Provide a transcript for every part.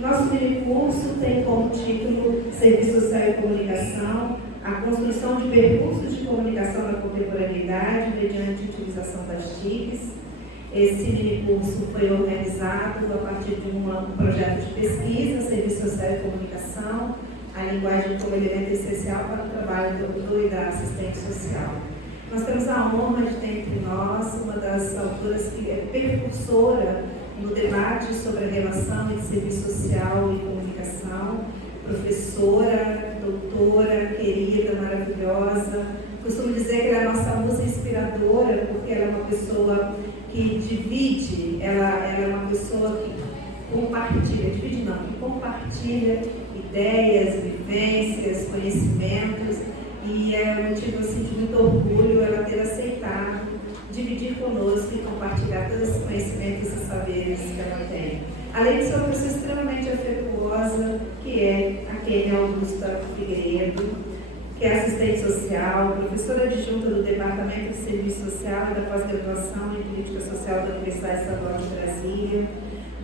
Nosso minicurso tem como título Serviço Social e Comunicação, a construção de percursos de comunicação na contemporaneidade mediante utilização das TICs. Esse minicurso foi organizado a partir de um projeto de pesquisa, Serviço Social e Comunicação, a linguagem como elemento essencial para o trabalho do autor e da assistente social. Nós temos a honra de ter entre nós uma das autoras que é precursora no debate sobre a relação entre serviço social e comunicação, professora, doutora, querida, maravilhosa. Costumo dizer que ela é a nossa musa inspiradora, porque ela é uma pessoa que divide, ela é uma pessoa que compartilha ideias, vivências, conhecimentos, e eu tive assim, de muito orgulho ela ter aceitado dividir conosco e compartilhar todos os conhecimentos e saberes que ela tem. Além de ser uma pessoa extremamente afetuosa, que é a Kênia Augusta Figueiredo, que é assistente social, professora adjunta do Departamento de Serviço Social e da Pós-Graduação em Política Social da Universidade Estadual de Brasília,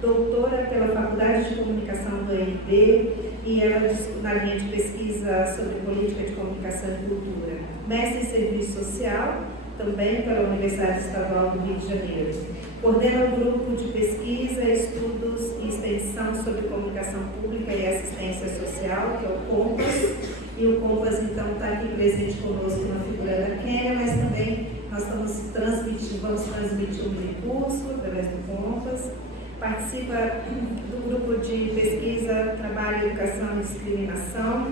doutora pela Faculdade de Comunicação do UNB, e ela na linha de pesquisa sobre política de comunicação e cultura. Mestre em Serviço Social, também pela Universidade Estadual do Rio de Janeiro. Coordena o grupo de pesquisa, estudos e extensão sobre comunicação pública e assistência social, que é o COMPAS, e o COMPAS, então, está aqui presente conosco na figura da Kênia, mas também nós vamos transmitir um minicurso através do COMPAS. Participa do grupo de pesquisa, trabalho, educação e discriminação,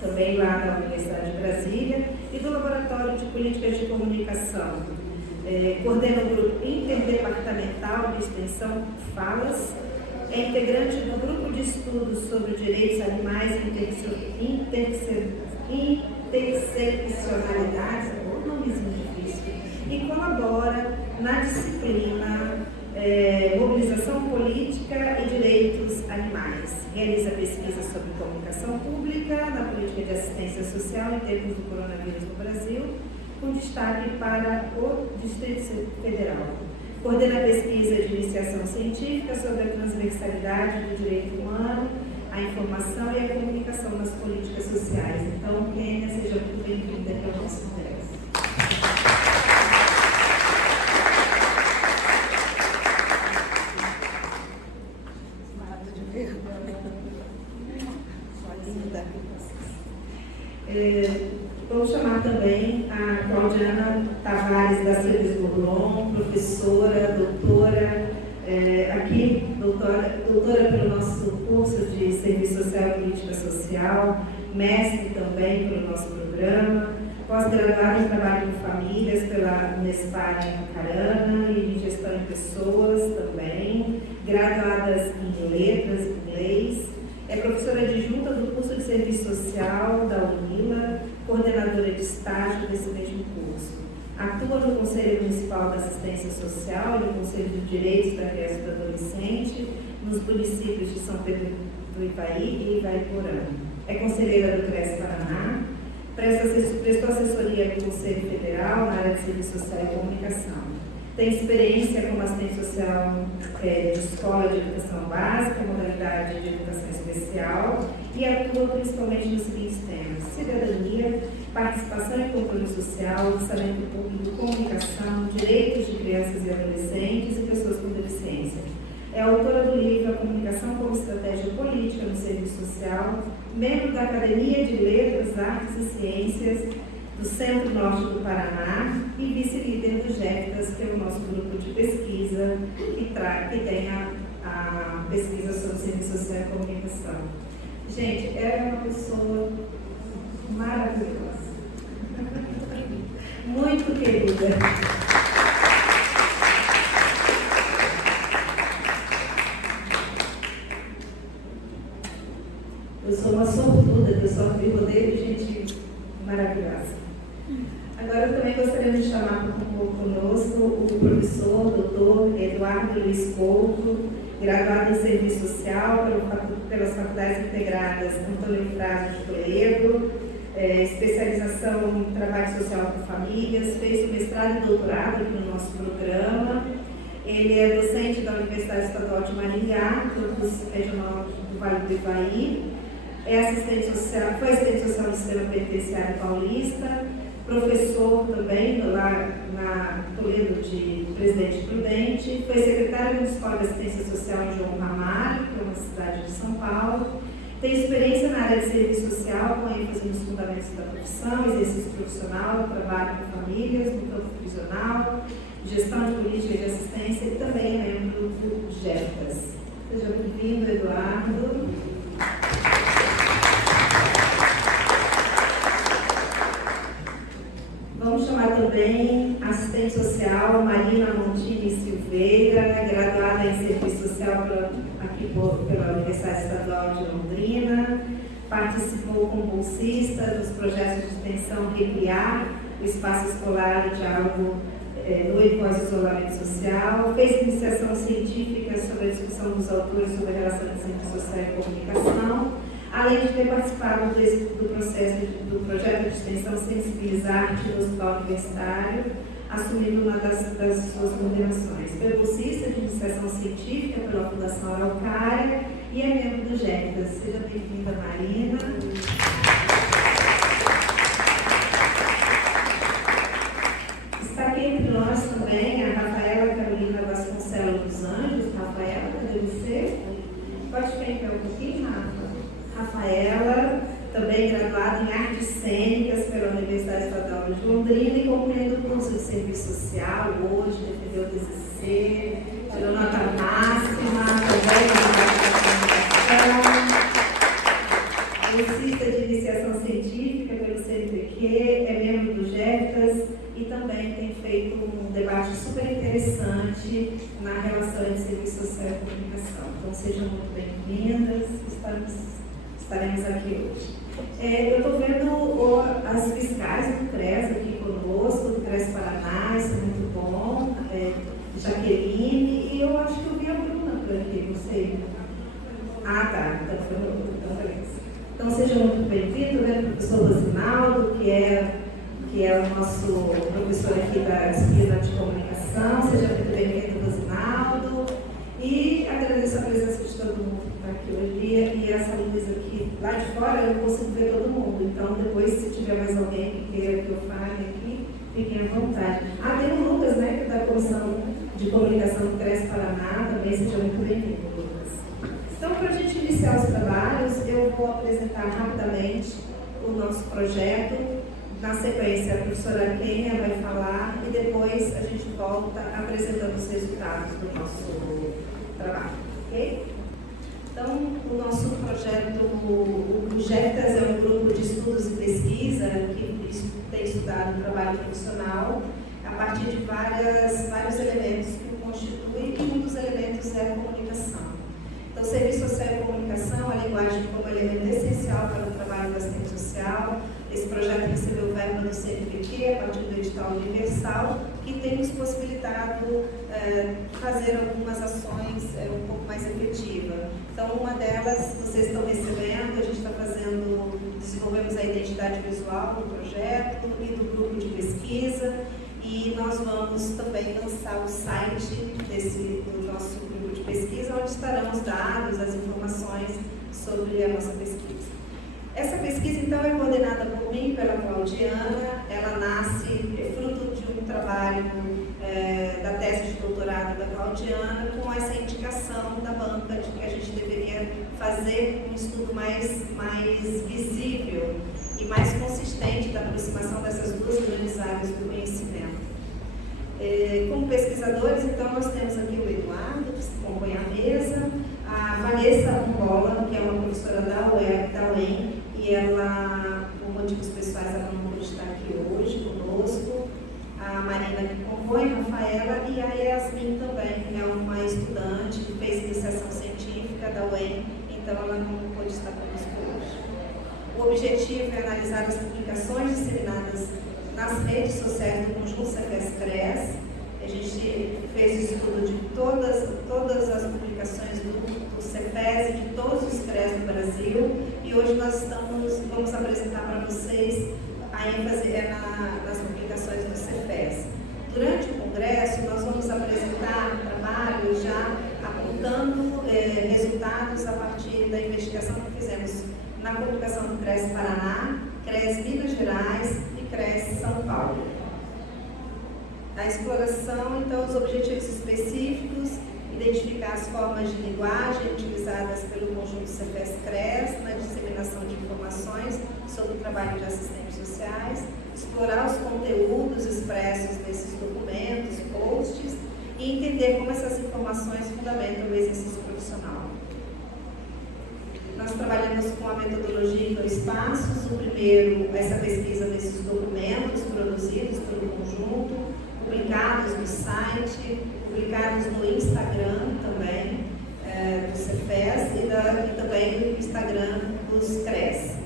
também lá da Universidade de Brasília, e do Laboratório de Políticas de Comunicação. Coordena o grupo interdepartamental de extensão FALAS, é integrante do grupo de estudos sobre direitos animais e interseccionalidades, um nomezinho difícil, e colabora na disciplina Mobilização Política e Direitos Animais. Realiza pesquisa sobre comunicação pública na política de assistência social em tempos do coronavírus no Brasil, com destaque para o Distrito Federal. Coordena a pesquisa de iniciação científica sobre a transversalidade do direito humano, a informação e a comunicação nas políticas sociais. Então, Kênia, seja muito bem-vinda aqui ao nosso congresso. Vamos chamar também a Claudiana Tavares da Silves Bourlon, professora, doutora, doutora pelo nosso curso de Serviço Social e Política Social, mestre também pelo nosso programa, pós-graduada em Trabalho com Famílias pela Unespar em Carana e em Gestão em Pessoas também, graduadas em Letras, Inglês. É professora adjunta do curso de Serviço Social da UNILA, coordenadora de estágio desse mesmo curso. Atua no Conselho Municipal da Assistência Social e no Conselho de Direitos da Criança e do Adolescente, nos municípios de São Pedro do Ivaí e Ivaiporã. É conselheira do CRES Paraná, prestou assessoria do Conselho Federal na área de Serviço Social e Comunicação. Tem experiência como assistente social de escola de educação básica, modalidade de educação especial, e atua principalmente nos seguintes temas: cidadania, participação e controle social, orçamento público, comunicação, direitos de crianças e adolescentes e pessoas com deficiência. É autora do livro A Comunicação como Estratégia Política no Serviço Social, membro da Academia de Letras, Artes e Ciências do Centro-Norte do Paraná e vice-líder do GEFTAS, que é o nosso grupo de pesquisa que tem a pesquisa sobre Serviço Social e Comunicação. Gente, ela é uma pessoa maravilhosa, muito querida. Eu sou uma sortuda, eu só me rodeio de gente maravilhosa. Agora eu também gostaria de chamar conosco o professor, doutor Eduardo Luiz Couto, graduado em Serviço Social pelas Faculdades Integradas Antônio Frade de Toledo, especialização em Trabalho Social com Famílias, fez o mestrado e doutorado aqui no nosso programa. Ele é docente da Universidade Estadual de Maringá, campus regional do Vale do Ivaí. Foi assistente social do Sistema Penitenciário Paulista, professor também lá na Toledo de Presidente Prudente, foi secretário municipal de assistência social em João Ramalho, que é uma cidade de São Paulo. Tem experiência na área de serviço social, com ênfase nos fundamentos da profissão, exercício profissional, trabalho com famílias, no campo prisional, gestão de política de assistência e também é membro do GEPAS. Seja bem-vindo, Eduardo. Vamos chamar também assistente social Marina Montini Silveira, graduada em Serviço Social pela Universidade Estadual de Londrina, participou como bolsista dos projetos de extensão Recriar, o Espaço Escolar e Diálogo no e pós-isolamento social, fez iniciação científica sobre a discussão dos autores sobre a relação entre ciência social e comunicação, além de ter participado do processo do projeto de extensão Sensibilizar-te no Hospital Universitário, assumindo uma das suas coordenações. Foi bolsista de iniciação científica pela Fundação Araucária e é membro do GEPAS. Seja bem-vinda, Marina. Está aqui entre nós também a Rafaela Carolina Vasconcelos dos Anjos. Rafaela, cadê você? Pode ficar em pé um pouquinho, Rafa? Rafaela, também graduada em Artes Cênicas pela Universidade Estadual de Londrina e concluindo o curso de Serviço Social, hoje defendeu o TCC, tirou nota máxima, também na comunicação, bolsista de iniciação científica pelo CNPq, é membro do GEPAS e também tem feito um debate super interessante na relação entre serviço social e comunicação. Então sejam muito bem-vindas, estaremos aqui hoje. Eu estou vendo as fiscais do CRES aqui conosco, do CRES Paraná, isso é muito bom, Jaqueline, e eu acho que eu vi a Bruna por aqui, não sei. Ah, tá, então beleza. Então sejam muito bem-vindos, né, professor Rosinaldo, que é o nosso professor aqui da disciplina de comunicação, seja muito bem-vindo, Rosinaldo, e agradeço a presença de todo mundo que está aqui hoje, e essa luz aqui, lá de fora eu não consigo ver todo mundo, então depois se tiver mais alguém que queira que eu fale aqui, fiquem à vontade. Ah, tem o Lucas, né, que é da Comissão de Comunicação do CRES Paraná, também seja muito bem-vindo, Lucas. Então, para a gente iniciar os trabalhos, eu vou apresentar rapidamente o nosso projeto. Na sequência, a professora Kênia vai falar e depois a gente volta apresentando os resultados do nosso trabalho, ok? Então, o nosso projeto, o GEPAS é um grupo de estudos e pesquisa que tem estudado o trabalho profissional a partir de vários elementos que o constituem e um dos elementos é a comunicação. Então, serviço social e comunicação, a linguagem como elemento essencial para o trabalho da assistência social. Esse projeto recebeu verba do CNPq a partir do edital universal, que tem nos possibilitado fazer algumas ações um pouco mais efetivas. Então, uma delas, vocês estão recebendo, a gente está desenvolvemos a identidade visual do projeto e do grupo de pesquisa, e nós vamos também lançar o site do nosso grupo de pesquisa, onde estarão os dados, as informações sobre a nossa pesquisa. Essa pesquisa, então, é coordenada por mim, pela Claudiana. Ela nasce fruto de um trabalho da tese de doutorado da Claudiana, com essa indicação da banca de que a gente deveria fazer um estudo mais visível e mais consistente da aproximação dessas duas grandes áreas do conhecimento. Como pesquisadores, então, nós temos aqui o Eduardo, que compõe a mesa, a Vanessa Angola, que é uma professora da UEM, e ela, por motivos pessoais, ela não pode estar aqui hoje conosco. A Marina, que compõe, a Rafaela, e a Yasmin também, que é uma estudante que fez iniciação científica da UEM, então ela não pode estar conosco hoje. O objetivo é analisar as publicações disseminadas nas redes sociais do Conjunto Cefes-CRES. A gente fez estudo de todas as publicações do Cefes e de todos os CRES do Brasil, e hoje nós vamos apresentar para vocês a ênfase nas publicações do Cefes. Durante o congresso, nós vamos apresentar trabalhos já apontando resultados a partir da investigação que fizemos na comunicação do CRES Paraná, CRES Minas Gerais e CRES São Paulo. A exploração, então, os objetivos específicos, identificar as formas de linguagem utilizadas pelo conjunto CEFES-CRES na disseminação de informações sobre o trabalho de assistentes sociais, explorar os conteúdos expressos nesses documentos, posts, e entender como essas informações fundamentam o exercício profissional. Nós trabalhamos com a metodologia em 2 passos. O primeiro, essa pesquisa desses documentos produzidos pelo conjunto, publicados no site, publicados no Instagram também, do CEFES e também no Instagram dos CRES.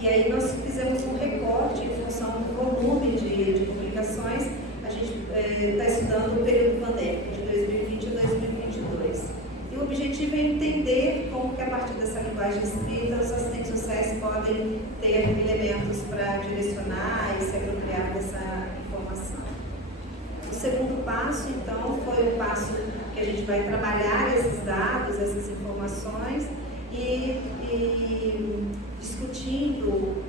E aí nós fizemos um recorte em função do volume de publicações. A gente está estudando o período pandêmico, de 2020 a 2022. E o objetivo é entender como que a partir dessa linguagem escrita os assistentes sociais podem ter elementos para direcionar e se apropriar dessa informação. O segundo passo, então, foi o passo que a gente vai trabalhar esses dados, essas informações e discutindo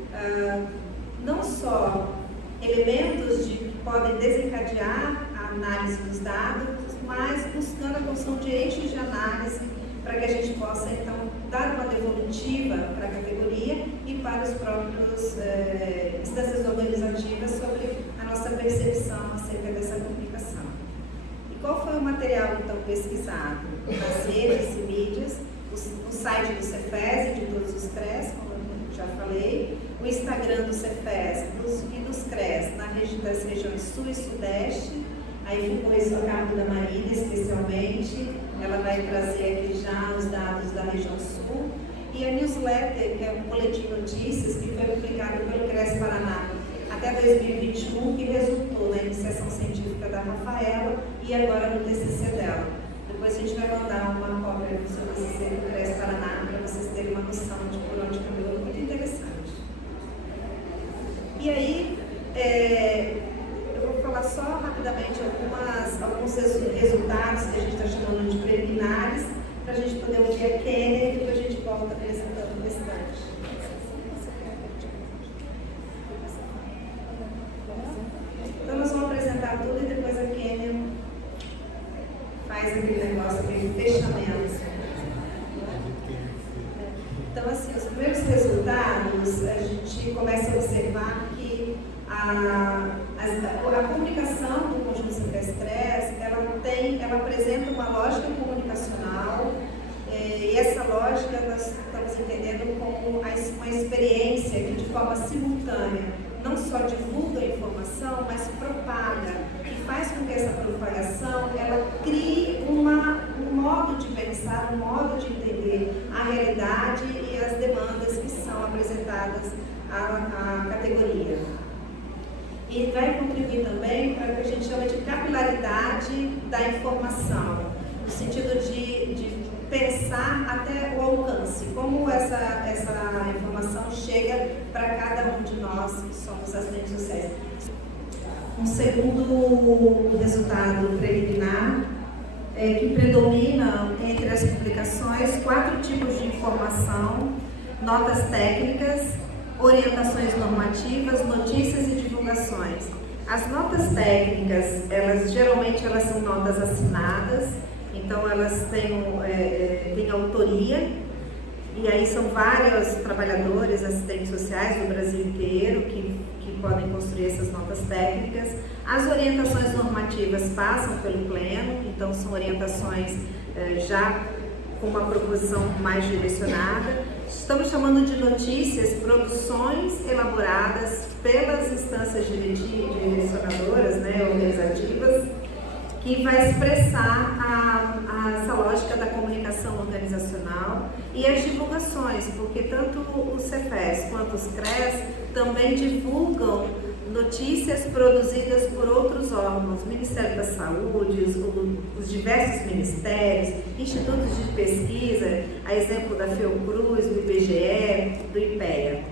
não só elementos que podem desencadear a análise dos dados, mas buscando a construção de eixos de análise para que a gente possa, então, dar uma devolutiva para a categoria e para os próprios instâncias organizativas sobre a nossa percepção acerca dessa comunicação. E qual foi o material, então, pesquisado? Nas redes e mídias, o site do CEFES e de todos os CRES, como eu já falei, o Instagram do CEFES e dos CRES das regiões Sul e Sudeste. Aí ficou isso a cargo da Marília, especialmente. Ela vai trazer aqui já os dados da região Sul. E a newsletter, que é um boletim de notícias, que foi publicado pelo CRES Paraná até 2021, que resultou na iniciação científica da Rafaela e agora no TCC dela. Depois a gente vai mandar uma cópia do seu TCC do CRES Paraná para vocês terem uma noção de por onde caminhou, muito interessante. E aí, eu vou falar só rapidamente alguns resultados que a gente está chamando de preliminares, para a gente poder ouvir a Kênia e depois a gente volta apresentando o restante. Então nós vamos apresentar tudo e depois a Kênia faz aquele negócio, aquele fechamento. Então, assim, os primeiros resultados, a gente começa a observar que a comunicação do conjunto CEFES-CRES, ela apresenta uma lógica comunicacional, e essa lógica nós estamos entendendo como uma experiência que, de forma simultânea, não só divulga a informação, mas propaga, e faz com que essa propagação ela crie um modo de pensar, um modo de entender a realidade e as demandas que são apresentadas à categoria. E vai contribuir também para o que a gente chama de capilaridade da informação, no sentido de pensar até o alcance, como essa informação chega para cada um de nós que somos assistentes sociais. Um segundo resultado preliminar é que predominam entre as publicações 4 tipos de informação: notas técnicas, orientações normativas, notícias e divulgações. As notas técnicas, geralmente elas são notas assinadas, então elas têm autoria, e aí são vários trabalhadores, assistentes sociais do Brasil inteiro que podem construir essas notas técnicas. As orientações normativas passam pelo pleno, então são orientações já com uma proposição mais direcionada. Estamos chamando de notícias, produções elaboradas pelas instâncias direcionadoras, organizativas, que vai expressar essa lógica da comunicação organizacional, e as divulgações, porque tanto o CEFES quanto os CRES também divulgam notícias produzidas por outros órgãos, Ministério da Saúde, os diversos ministérios, institutos de pesquisa, a exemplo da Fiocruz, do IBGE, do IPEA.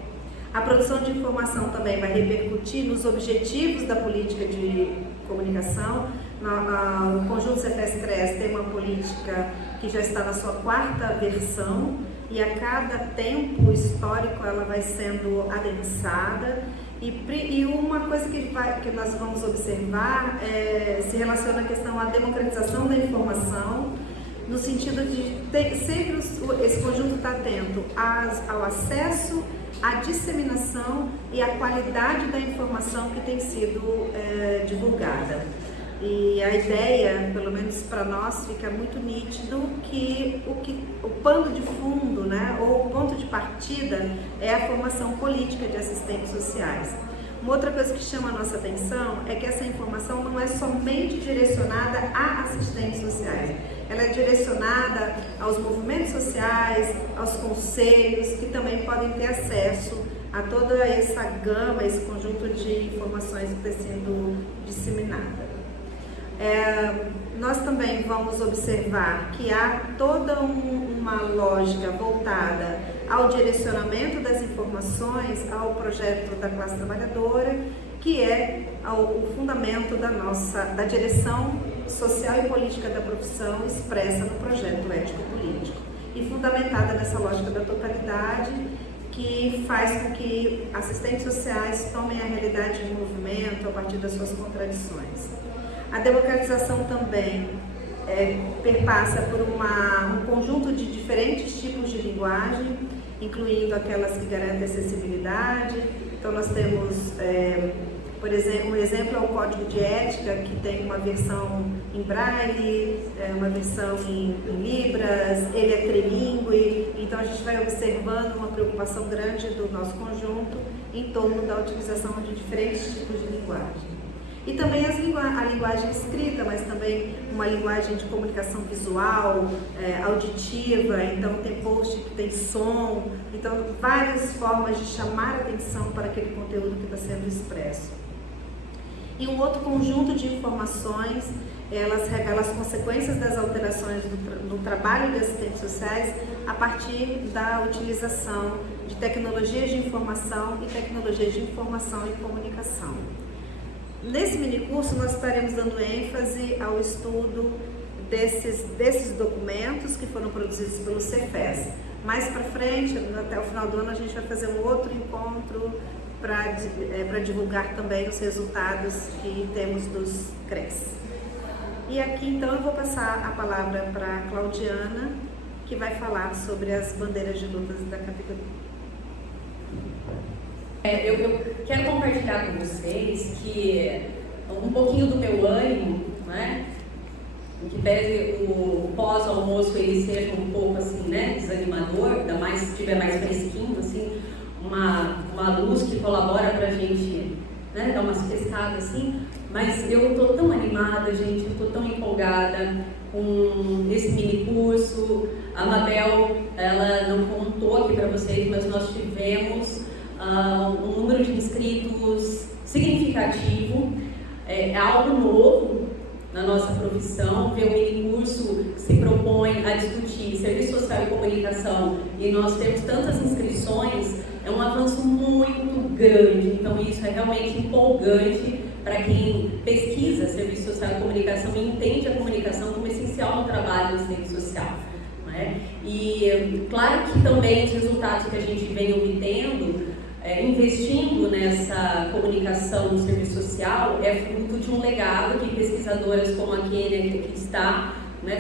A produção de informação também vai repercutir nos objetivos da política de comunicação. O Conjunto Cefes-Cres tem uma política que já está na sua 4ª versão e a cada tempo histórico ela vai sendo adensada. E uma coisa que nós vamos observar se relaciona à questão da democratização da informação, no sentido de sempre esse conjunto está atento ao acesso, à disseminação e à qualidade da informação que tem sido divulgada. E a ideia, pelo menos para nós, fica muito nítido que o pano de fundo, né, ou o ponto de partida é a formação política de assistentes sociais. Uma outra coisa que chama a nossa atenção é que essa informação não é somente direcionada a assistentes sociais, ela é direcionada aos movimentos sociais, aos conselhos, que também podem ter acesso a toda essa gama, esse conjunto de informações que está sendo disseminada. Nós também vamos observar que há toda uma lógica voltada ao direcionamento das informações ao projeto da classe trabalhadora, que é o fundamento da direção social e política da profissão expressa no projeto ético-político e fundamentada nessa lógica da totalidade, que faz com que assistentes sociais tomem a realidade de movimento a partir das suas contradições. A democratização também perpassa por um conjunto de diferentes tipos de linguagem, incluindo aquelas que garantem acessibilidade. Então nós temos, por exemplo, um exemplo é o Código de Ética, que tem uma versão em Braille, uma versão em Libras, ele é trilingüe, então a gente vai observando uma preocupação grande do nosso conjunto em torno da utilização de diferentes tipos de linguagem. E também a linguagem escrita, mas também uma linguagem de comunicação visual, auditiva, então tem post que tem som, então várias formas de chamar a atenção para aquele conteúdo que está sendo expresso. E um outro conjunto de informações, elas revelam as consequências das alterações no trabalho de assistentes sociais a partir da utilização de tecnologias de informação e tecnologias de informação e comunicação. Nesse minicurso nós estaremos dando ênfase ao estudo desses documentos que foram produzidos pelo Cefes. Mais para frente, até o final do ano, a gente vai fazer um outro encontro para divulgar também os resultados que temos dos CRES. E aqui então eu vou passar a palavra para a Claudiana, que vai falar sobre as bandeiras de lutas da categoria. Eu quero compartilhar com vocês que um pouquinho do meu ânimo, né, que pese o pós-almoço ele seja um pouco assim, né, desanimador, ainda mais se estiver mais fresquinho, assim, uma luz que colabora pra gente, né, dar umas pescadas assim, mas eu tô tão animada, gente, eu tô tão empolgada com esse mini curso. A Mabel, ela não contou aqui para vocês, mas nós tivemos um número de inscritos significativo, é algo novo na nossa profissão, ver um mini curso que se propõe a discutir serviço social e comunicação e nós temos tantas inscrições, é um avanço muito grande, então isso é realmente empolgante para quem pesquisa serviço social e comunicação e entende a comunicação como essencial no trabalho do assistente social. E claro que também os resultados que a gente vem obtendo, investindo nessa comunicação no serviço social, é fruto de um legado que pesquisadoras como a Kênia que está,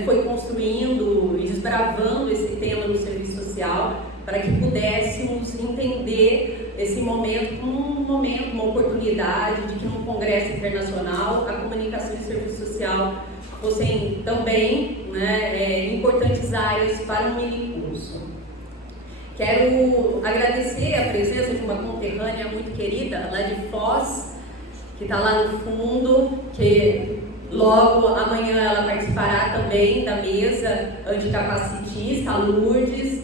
foi construindo e desbravando esse tema no serviço social para que pudéssemos entender esse momento como uma oportunidade de que num congresso internacional a comunicação e o serviço social fossem também importantes áreas para um mini curso. Quero agradecer a presença de uma conterrânea muito querida, lá de Foz, que está lá no fundo, que logo amanhã ela participará também da mesa anticapacitista, a Lourdes,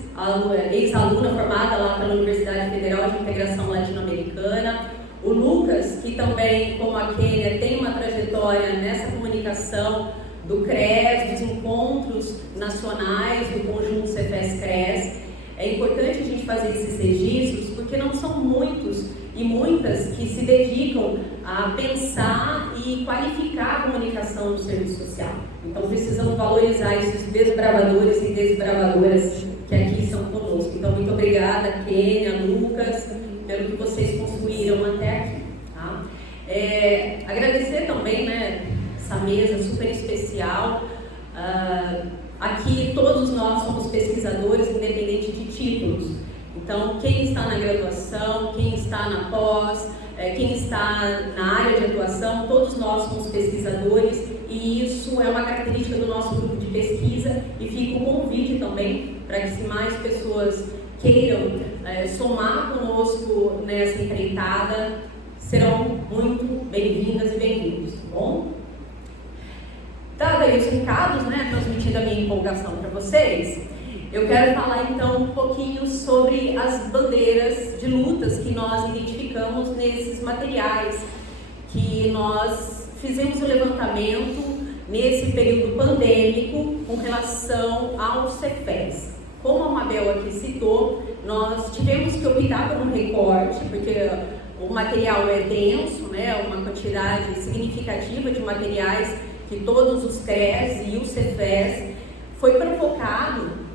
ex-aluna formada lá pela Universidade Federal de Integração Latino-Americana. O Lucas, que também, como a Kênia, tem uma trajetória nessa comunicação do CRES, dos encontros nacionais do conjunto Cefes-Cres. É importante a gente fazer esses registros porque não são muitos e muitas que se dedicam a pensar e qualificar a comunicação no serviço social. Então precisamos valorizar esses desbravadores e desbravadoras que aqui são conosco. Então muito obrigada, Kênia, Lucas, pelo que vocês construíram até aqui. Tá? Agradecer também, né, essa mesa super especial. Aqui todos nós somos pesquisadores, independente de títulos. Então, quem está na graduação, quem está na pós, quem está na área de atuação, todos nós somos pesquisadores e isso é uma característica do nosso grupo de pesquisa e fica um convite também para que se mais pessoas queiram somar conosco nessa empreitada, serão muito bem-vindas e bem-vindos, tá bom? Dado aí os recados, né, transmitindo a minha empolgação para vocês, eu quero falar então um pouquinho sobre as bandeiras de lutas que nós identificamos nesses materiais, que nós fizemos o levantamento nesse período pandêmico com relação aos Cefés. Como a Mabel aqui citou, nós tivemos que optar por um recorte, porque o material é denso, né, uma quantidade significativa de materiais que todos os CREs e os Cefés foi provocado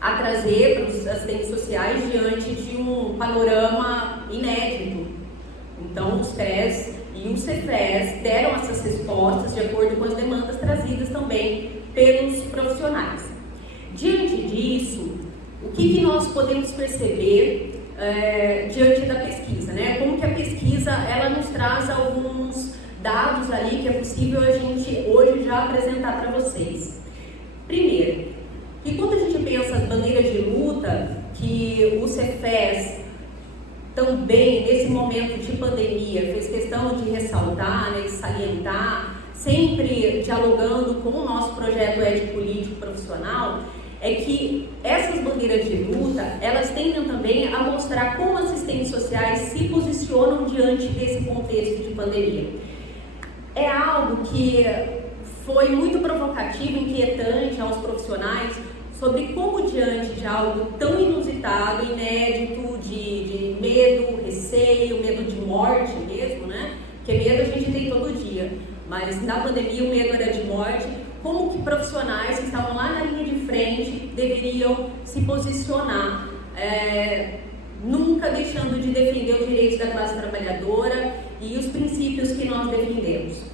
a trazer para os assistentes sociais diante de um panorama inédito. Então, os CREs e os Cefés deram essas respostas de acordo com as demandas trazidas também pelos profissionais. Diante disso, o que nós podemos perceber diante da pesquisa, né? Como que a pesquisa ela nos traz alguns dados ali que é possível a gente hoje já apresentar para vocês. Primeiro, que quando a gente pensa as bandeiras de luta, que o Cefés também, nesse momento de pandemia, fez questão de ressaltar, né, de salientar, sempre dialogando com o nosso projeto ético-político profissional, é que essas bandeiras de luta, elas tendem também a mostrar como assistentes sociais se posicionam diante desse contexto de pandemia. É algo que foi muito provocativo, inquietante aos profissionais sobre como diante de algo tão inusitado, inédito, de medo, receio, medo de morte mesmo, né? Porque medo a gente tem todo dia, mas na pandemia o medo era de morte. Como que profissionais que estavam lá na linha de frente deveriam se posicionar, nunca deixando de defender os direitos da classe trabalhadora e os princípios que nós defendemos.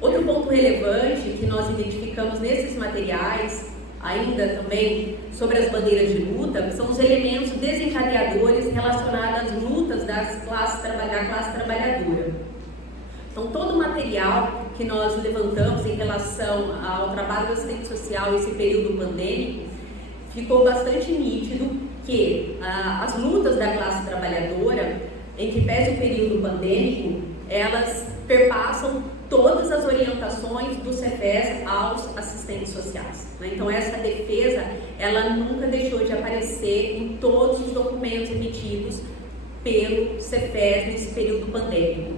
Outro ponto relevante que nós identificamos nesses materiais, ainda também sobre as bandeiras de luta, são os elementos desencadeadores relacionados às lutas da classe trabalhadora. Então, todo o material que nós levantamos em relação ao trabalho do assistente social nesse período pandêmico, ficou bastante nítido que as lutas da classe trabalhadora, em que pese o período pandêmico, elas perpassam todas as orientações do Cefés aos assistentes sociais. Né? Então, essa defesa, ela nunca deixou de aparecer em todos os documentos emitidos pelo Cefés nesse período pandêmico.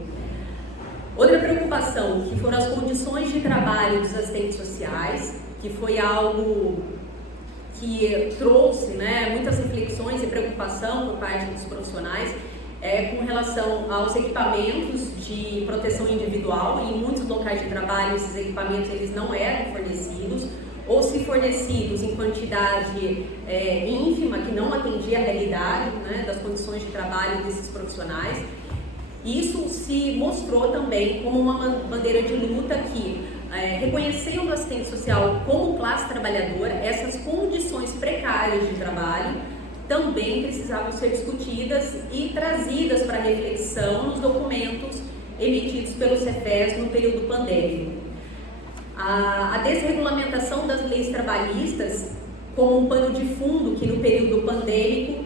Outra preocupação, que foram as condições de trabalho dos assistentes sociais, que foi algo que trouxe, né, muitas reflexões e preocupação por parte dos profissionais, com relação aos equipamentos de proteção individual. Em muitos locais de trabalho, esses equipamentos eles não eram fornecidos, ou se fornecidos em quantidade ínfima, que não atendia a realidade, né, das condições de trabalho desses profissionais. Isso se mostrou também como uma bandeira de luta que, reconhecendo o assistente social como classe trabalhadora, essas condições precárias de trabalho também precisavam ser discutidas e trazidas para reflexão nos documentos emitidos pelo Cefés no período pandêmico. A desregulamentação das leis trabalhistas como um pano de fundo que no período pandêmico,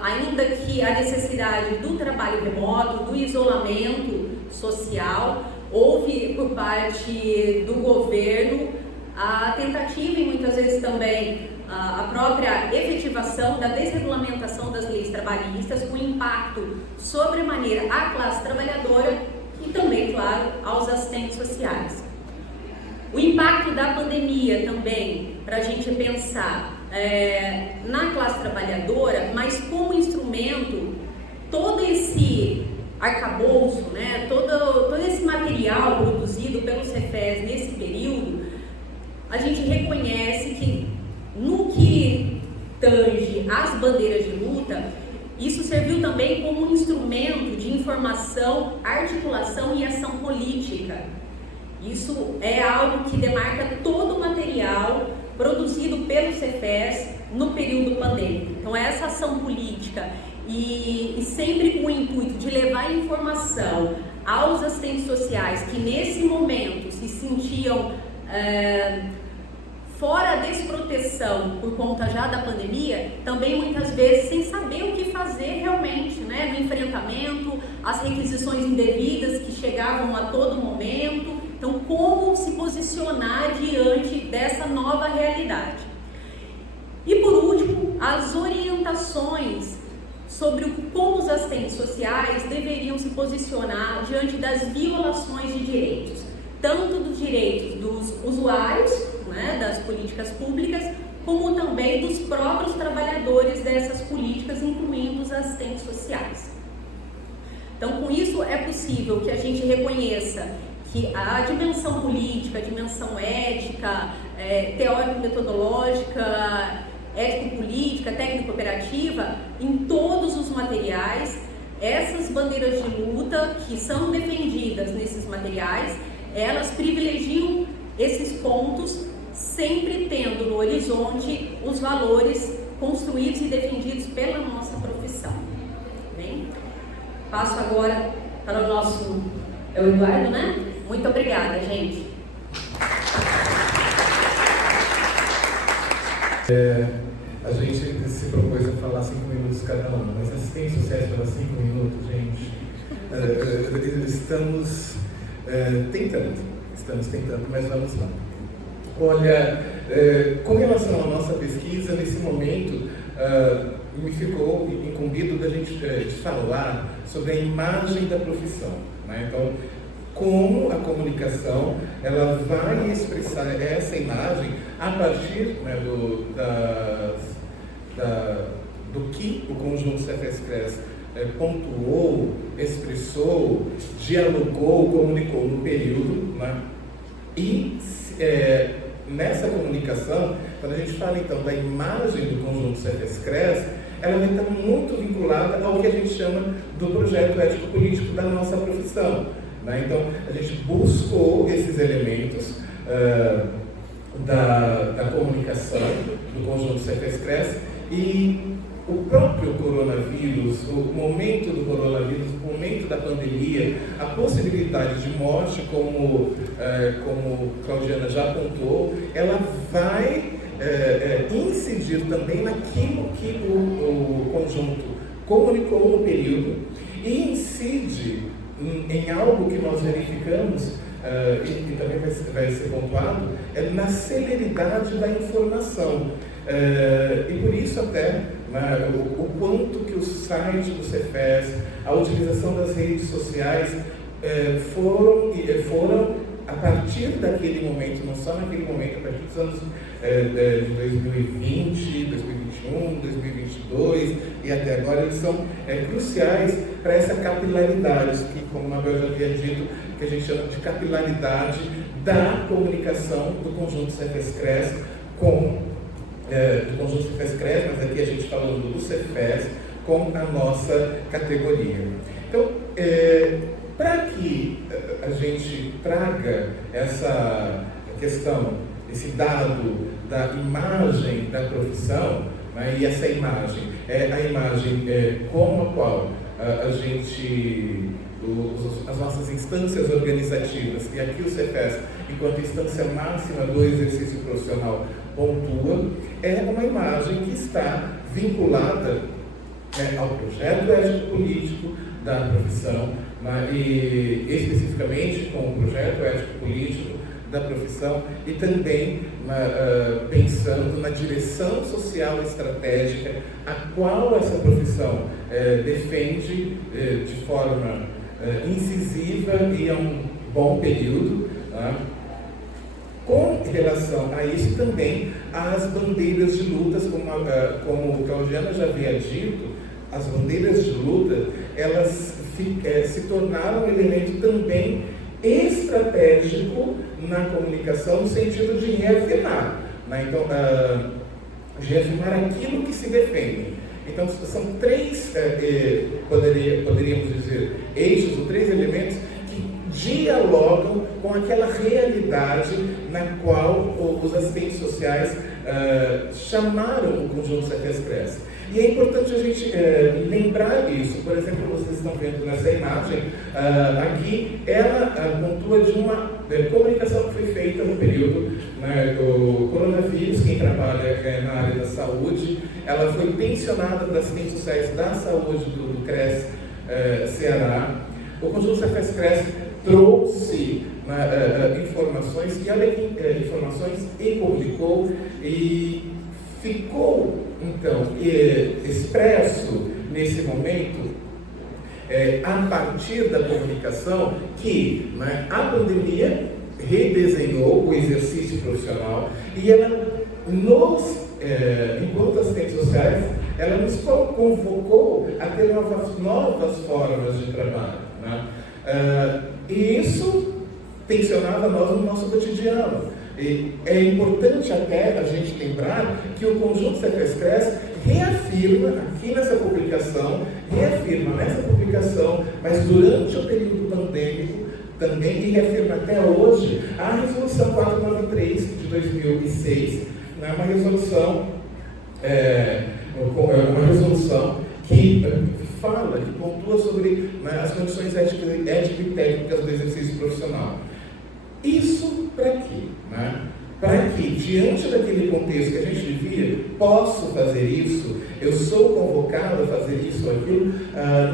ainda que a necessidade do trabalho remoto, do isolamento social, houve por parte do governo a tentativa e muitas vezes também a própria efetivação da desregulamentação das leis trabalhistas, com impacto sobremaneira à classe trabalhadora e também, claro, aos assistentes sociais. O impacto da pandemia também, para a gente pensar na classe trabalhadora, mas como instrumento, todo esse arcabouço, né, todo esse material produzido pelo Cefes nesse período, a gente reconhece que no que tange as bandeiras de luta, isso serviu também como um instrumento de informação, articulação e ação política. Isso é algo que demarca todo o material produzido pelo Cefes no período pandêmico. Então, essa ação política e sempre com o intuito de levar informação aos assistentes sociais que nesse momento se sentiam fora a desproteção por conta já da pandemia, também muitas vezes sem saber o que fazer realmente, né, no enfrentamento, as requisições indevidas que chegavam a todo momento. Então, como se posicionar diante dessa nova realidade? E por último, as orientações sobre como os assistentes sociais deveriam se posicionar diante das violações de direitos, tanto dos direitos dos usuários, né, das políticas públicas, como também dos próprios trabalhadores dessas políticas, incluindo os assistentes sociais. Então, com isso é possível que a gente reconheça que a dimensão política, a dimensão ética, teórico-metodológica, ético-política, técnico-operativa, em todos os materiais, essas bandeiras de luta que são defendidas nesses materiais, elas privilegiam esses pontos, sempre tendo no horizonte os valores construídos e defendidos pela nossa profissão. Bem, passo agora para o nosso Eduardo, né? Muito obrigada, gente. A gente se propôs a falar 5 minutos cada um, mas assistência social fala 5 minutos, gente. Estamos tentando, mas vamos lá. Olha, com relação à nossa pesquisa, nesse momento, me ficou incumbido da gente falar sobre a imagem da profissão, né? Então, como a comunicação ela vai expressar essa imagem a partir, né, do que o conjunto Cefes-Cres pontuou, expressou, dialogou, comunicou no período, né? E nessa comunicação, quando a gente fala então da imagem do conjunto Cefes-Cres, ela vai estar muito vinculada ao que a gente chama do projeto ético-político da nossa profissão, né? Então, a gente buscou esses elementos da comunicação do conjunto Cefes-Cres e o próprio coronavírus, o momento do coronavírus, o momento da pandemia, a possibilidade de morte, como Claudiana já apontou, ela vai incidir também naquilo que o conjunto comunicou no período e incide em algo que nós verificamos, e também vai ser pontuado, na celeridade da informação. E por isso até o quanto que o site do Cefes, a utilização das redes sociais foram a partir daquele momento, não só naquele momento, a partir dos anos de 2020, 2021, 2022 e até agora, eles são cruciais para essa capilaridade, que, como a Mabel já havia dito, que a gente chama de capilaridade da comunicação do conjunto Cefes-Cres do conjunto Cefes-Cres, mas aqui a gente falando do Cefes com a nossa categoria. Então, para que a gente traga essa questão, esse dado da imagem da profissão, né, e essa imagem é a imagem com a qual a gente, as nossas instâncias organizativas, e aqui o Cefes, enquanto instância máxima do exercício profissional, pontua, é uma imagem que está vinculada ao projeto ético-político da profissão, né, e especificamente com o projeto ético-político da profissão e também pensando na direção social estratégica a qual essa profissão defende de forma incisiva e a um bom período, né? Com relação a isso também, as bandeiras de lutas, como o Claudiano já havia dito, as bandeiras de luta, elas se tornaram um elemento também estratégico na comunicação, no sentido de reafirmar, né? Então, reafirmar aquilo que se defende. Então, são três, poderíamos dizer, eixos ou três elementos que dialogam com aquela realidade na qual os assistentes sociais chamaram o conjunto Cefes Cresce. E é importante a gente lembrar isso. Por exemplo, vocês estão vendo nessa imagem, aqui ela pontua de uma comunicação que foi feita no período, né, do coronavírus. Quem trabalha na área da saúde, ela foi tensionada para assistentes sociais da saúde do CRES Ceará. O conjunto Cefes Cresce trouxe informações, e olha que informações, e publicou, e ficou, então, expresso nesse momento, a partir da comunicação, que, né, a pandemia redesenhou o exercício profissional e ela enquanto assistentes sociais, ela nos convocou a ter novas formas de trabalho, né? E isso tensionava nós no nosso cotidiano. E é importante até a gente lembrar que o conjunto Cefes Cresce reafirma, aqui nessa publicação, mas durante o período pandêmico também, e reafirma até hoje, a Resolução 493 de 2006, né, uma resolução que fala, que pontua sobre, né, as condições ético e técnicas do exercício profissional. Isso para quê? Né? Para que, diante daquele contexto que a gente vivia, posso fazer isso, eu sou convocado a fazer isso ou aquilo,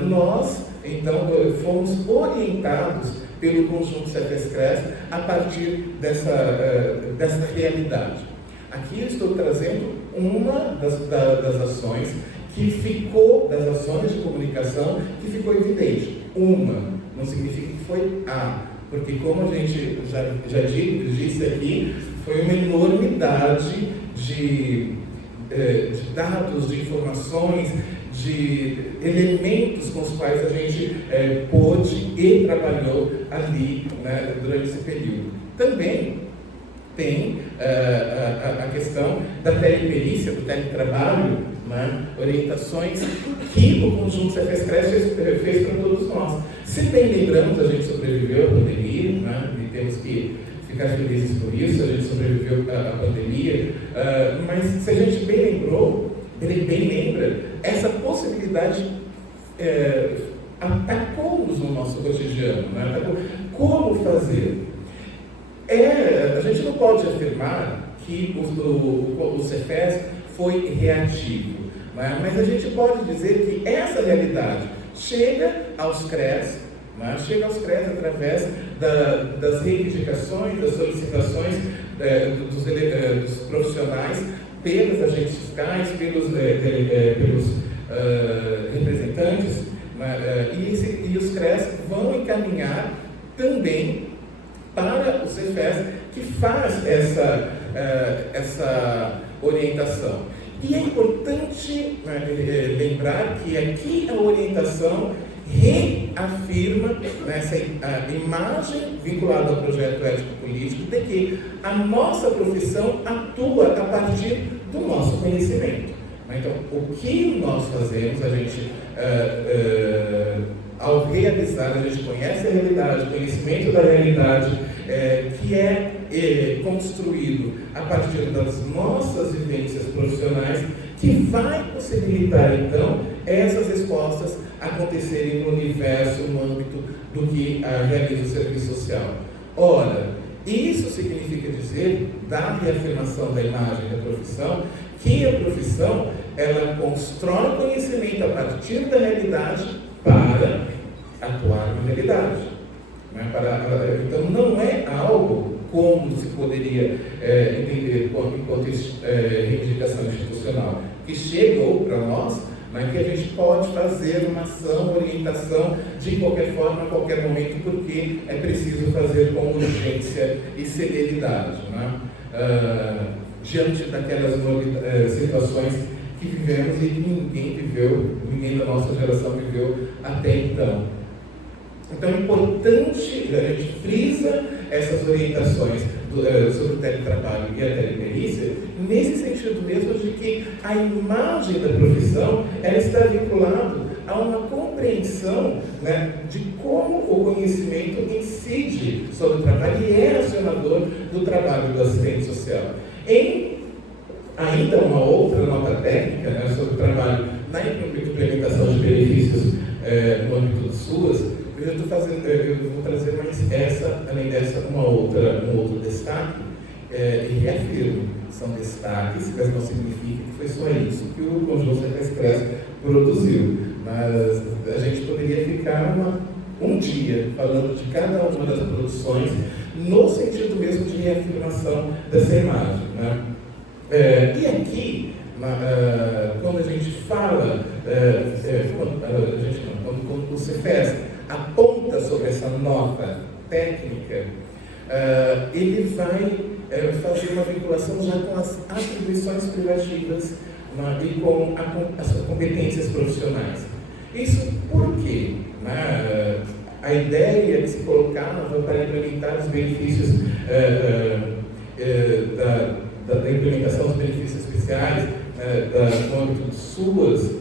nós, então, fomos orientados pelo conjunto Cefes Cresce a partir dessa realidade. Aqui eu estou trazendo uma das ações que ficou, das ações de comunicação, que ficou evidente. Uma, não significa que foi a, porque como a gente já disse aqui, foi uma enormidade de dados, de informações, de elementos com os quais a gente pôde e trabalhou ali, né, durante esse período. Também tem a questão da teleperícia, do teletrabalho, né, orientações que o conjunto Cefes Cresce fez para todos nós. Se bem lembramos, a gente sobreviveu à pandemia, né, e temos que ficar felizes por isso, a gente sobreviveu à pandemia, mas se a gente bem lembra, essa possibilidade atacou-nos no nosso cotidiano, né? Como fazer? A gente não pode afirmar que o Cefes foi reativo, né? Mas a gente pode dizer que essa realidade chega aos CRES, né? Chega aos CRES através das reivindicações, das solicitações dos profissionais, pelos agentes fiscais, pelos representantes, né? E os CRES vão encaminhar também para o Cefes, que faz essa orientação. E é importante, né, lembrar que aqui a orientação reafirma essa imagem vinculada ao projeto ético-político de que a nossa profissão atua a partir do nosso conhecimento. Então, o que nós fazemos, a gente, ao realizar, a gente conhece a realidade, conhecimento da realidade, que é construído a partir das nossas vivências profissionais, que vai possibilitar, então, essas respostas acontecerem no universo, no âmbito do que realiza o serviço social. Ora, isso significa dizer, da reafirmação da imagem da profissão, que a profissão, ela constrói conhecimento a partir da realidade para atuar na realidade. Então, não é algo como se poderia entender enquanto reivindicação institucional, que chegou para nós, né, que a gente pode fazer uma ação, orientação de qualquer forma, a qualquer momento, porque é preciso fazer com urgência e celeridade, né? Diante daquelas situações que vivemos e que ninguém da nossa geração viveu até então. Então é importante, a gente frisa essas orientações sobre o teletrabalho e a teleperícia, nesse sentido mesmo de que a imagem da profissão ela está vinculada a uma compreensão, né, de como o conhecimento incide sobre o trabalho e é acionador do trabalho do assistente social. Ainda uma outra nota técnica, né, sobre o trabalho na implementação de benefícios no âmbito do SUAS, eu vou trazer mais além dessa, um outro destaque, e reafirmo, são destaques, mas não significa que foi só isso que o Conjunto Express produziu. Mas a gente poderia ficar um dia falando de cada uma das produções, no sentido mesmo de reafirmação dessa imagem, né? E aqui, quando a gente fala, quando o Cefes aponta sobre essa nota técnica, ele vai fazer uma vinculação já com as atribuições privativas, né, e com as competências profissionais. Isso por quê? A ideia que se colocava para implementar os benefícios da implementação dos benefícios especiais no âmbito do SUAS,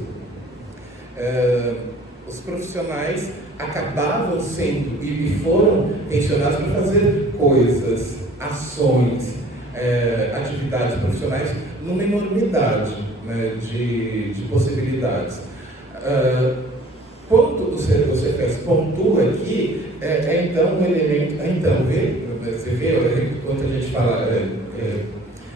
os profissionais acabavam sendo e foram tensionados para fazer coisas, ações, atividades profissionais numa enormidade, né, de possibilidades. Quando você pontua aqui, então um elemento. Você vê, quando a gente fala,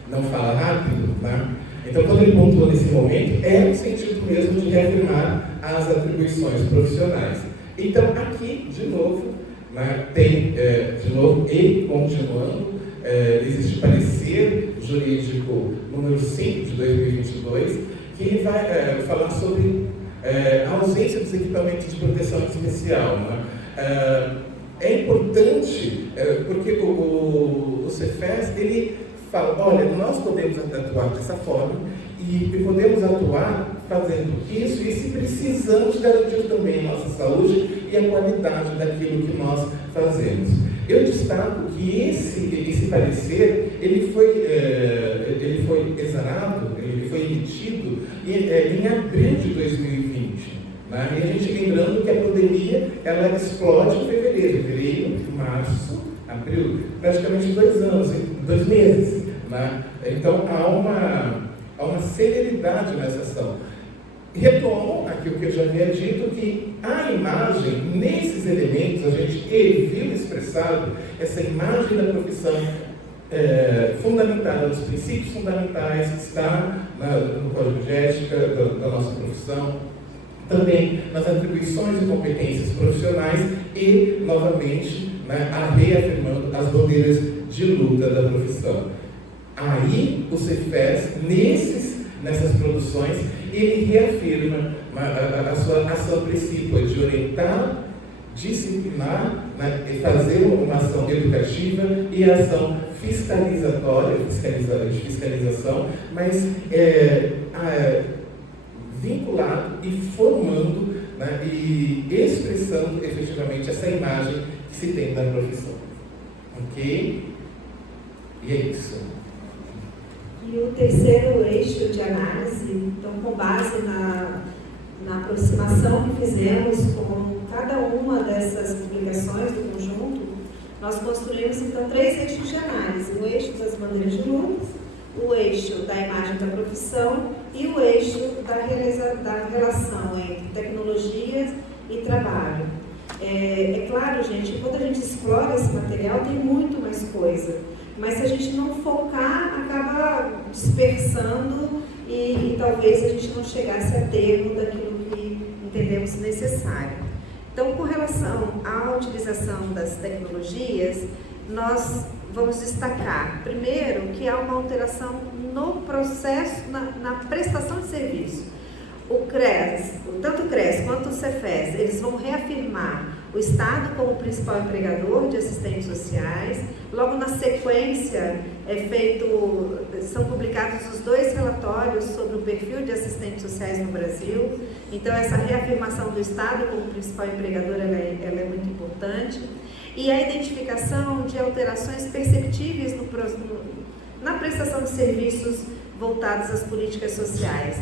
não fala rápido, né? Então, quando ele pontua nesse momento, é no sentido mesmo de reafirmar as atribuições profissionais. Então, aqui, de novo, né, tem, de novo, e continuando, existe parecer jurídico número 5 de 2022, que ele vai falar sobre a ausência dos equipamentos de proteção especial, né? É importante, porque o Cefes, ele fala, olha, nós podemos atuar dessa forma e podemos atuar fazendo isso e se precisamos garantir também a nossa saúde e a qualidade daquilo que nós fazemos. Eu destaco que esse parecer, ele foi exarado, ele foi emitido em abril de 2020. Né? E a gente lembrando que a pandemia, ela explode em fevereiro, março, abril, praticamente 2 anos, 2 meses. Né? Então há uma celeridade nessa ação. Retomo aqui o que eu já havia dito, que a imagem, nesses elementos, a gente viu expressado essa imagem da profissão fundamentada nos princípios fundamentais que está no Código de Ética da nossa profissão, também nas atribuições e competências profissionais e, novamente, né, reafirmando as bandeiras de luta da profissão. Aí, o Cefes, nessas produções, ele reafirma a sua ação principal de orientar, disciplinar, né, e fazer uma ação educativa e ação fiscalizatória, de fiscalização, mas vinculado e formando, né, e expressando efetivamente essa imagem que se tem da profissão. Ok? E é isso. E o terceiro eixo de análise, então, com base na aproximação que fizemos com cada uma dessas publicações do conjunto, nós construímos, então, 3 eixos de análise. O eixo das bandeiras de lutas, o eixo da imagem da profissão e o eixo da relação entre tecnologias e trabalho. É claro, gente, quando a gente explora esse material, tem muito mais coisa. Mas se a gente não focar, acaba dispersando e talvez a gente não chegasse a termo daquilo que entendemos necessário. Então, com relação à utilização das tecnologias, nós vamos destacar, primeiro, que há uma alteração no processo, na prestação de serviço. tanto o CRES quanto o Cefes, eles vão reafirmar o Estado como principal empregador de assistentes sociais. Logo na sequência são publicados os 2 relatórios sobre o perfil de assistentes sociais no Brasil. Então essa reafirmação do Estado como principal empregador ela é muito importante. E a identificação de alterações perceptíveis na prestação de serviços voltados às políticas sociais.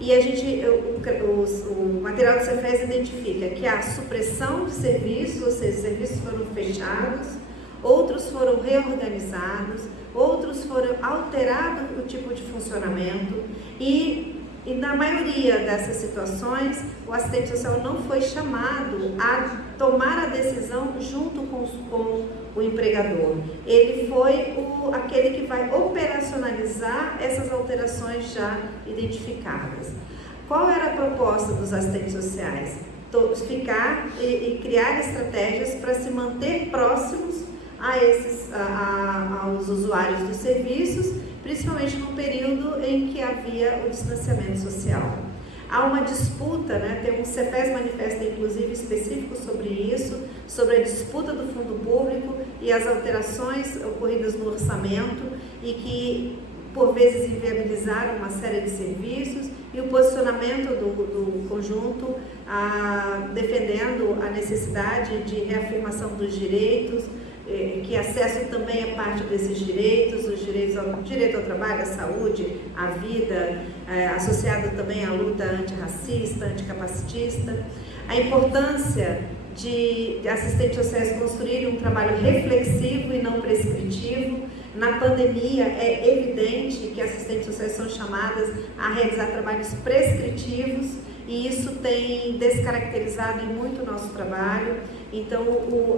E o material do Cefes identifica que há supressão de serviços, ou seja, serviços foram fechados, outros foram reorganizados, outros foram alterados o tipo de funcionamento e na maioria dessas situações o assistente social não foi chamado a tomar a decisão junto com o empregador. Ele foi aquele que vai operacionalizar essas alterações já identificadas. Qual era a proposta dos assistentes sociais? Ficar e criar estratégias para se manter próximos aos usuários dos serviços, principalmente no período em que havia o distanciamento social. Há uma disputa, tem um Cefes manifesto inclusive específico sobre isso, sobre a disputa do fundo público e as alterações ocorridas no orçamento e que por vezes inviabilizaram uma série de serviços, e o posicionamento do conjunto defendendo a necessidade de reafirmação dos direitos, que acesso também é parte desses direitos, o direito ao trabalho, à saúde, à vida, associado também à luta antirracista, anticapacitista. A importância de assistentes sociais construírem um trabalho reflexivo e não prescritivo. Na pandemia é evidente que assistentes sociais são chamadas a realizar trabalhos prescritivos e isso tem descaracterizado muito o nosso trabalho. Então,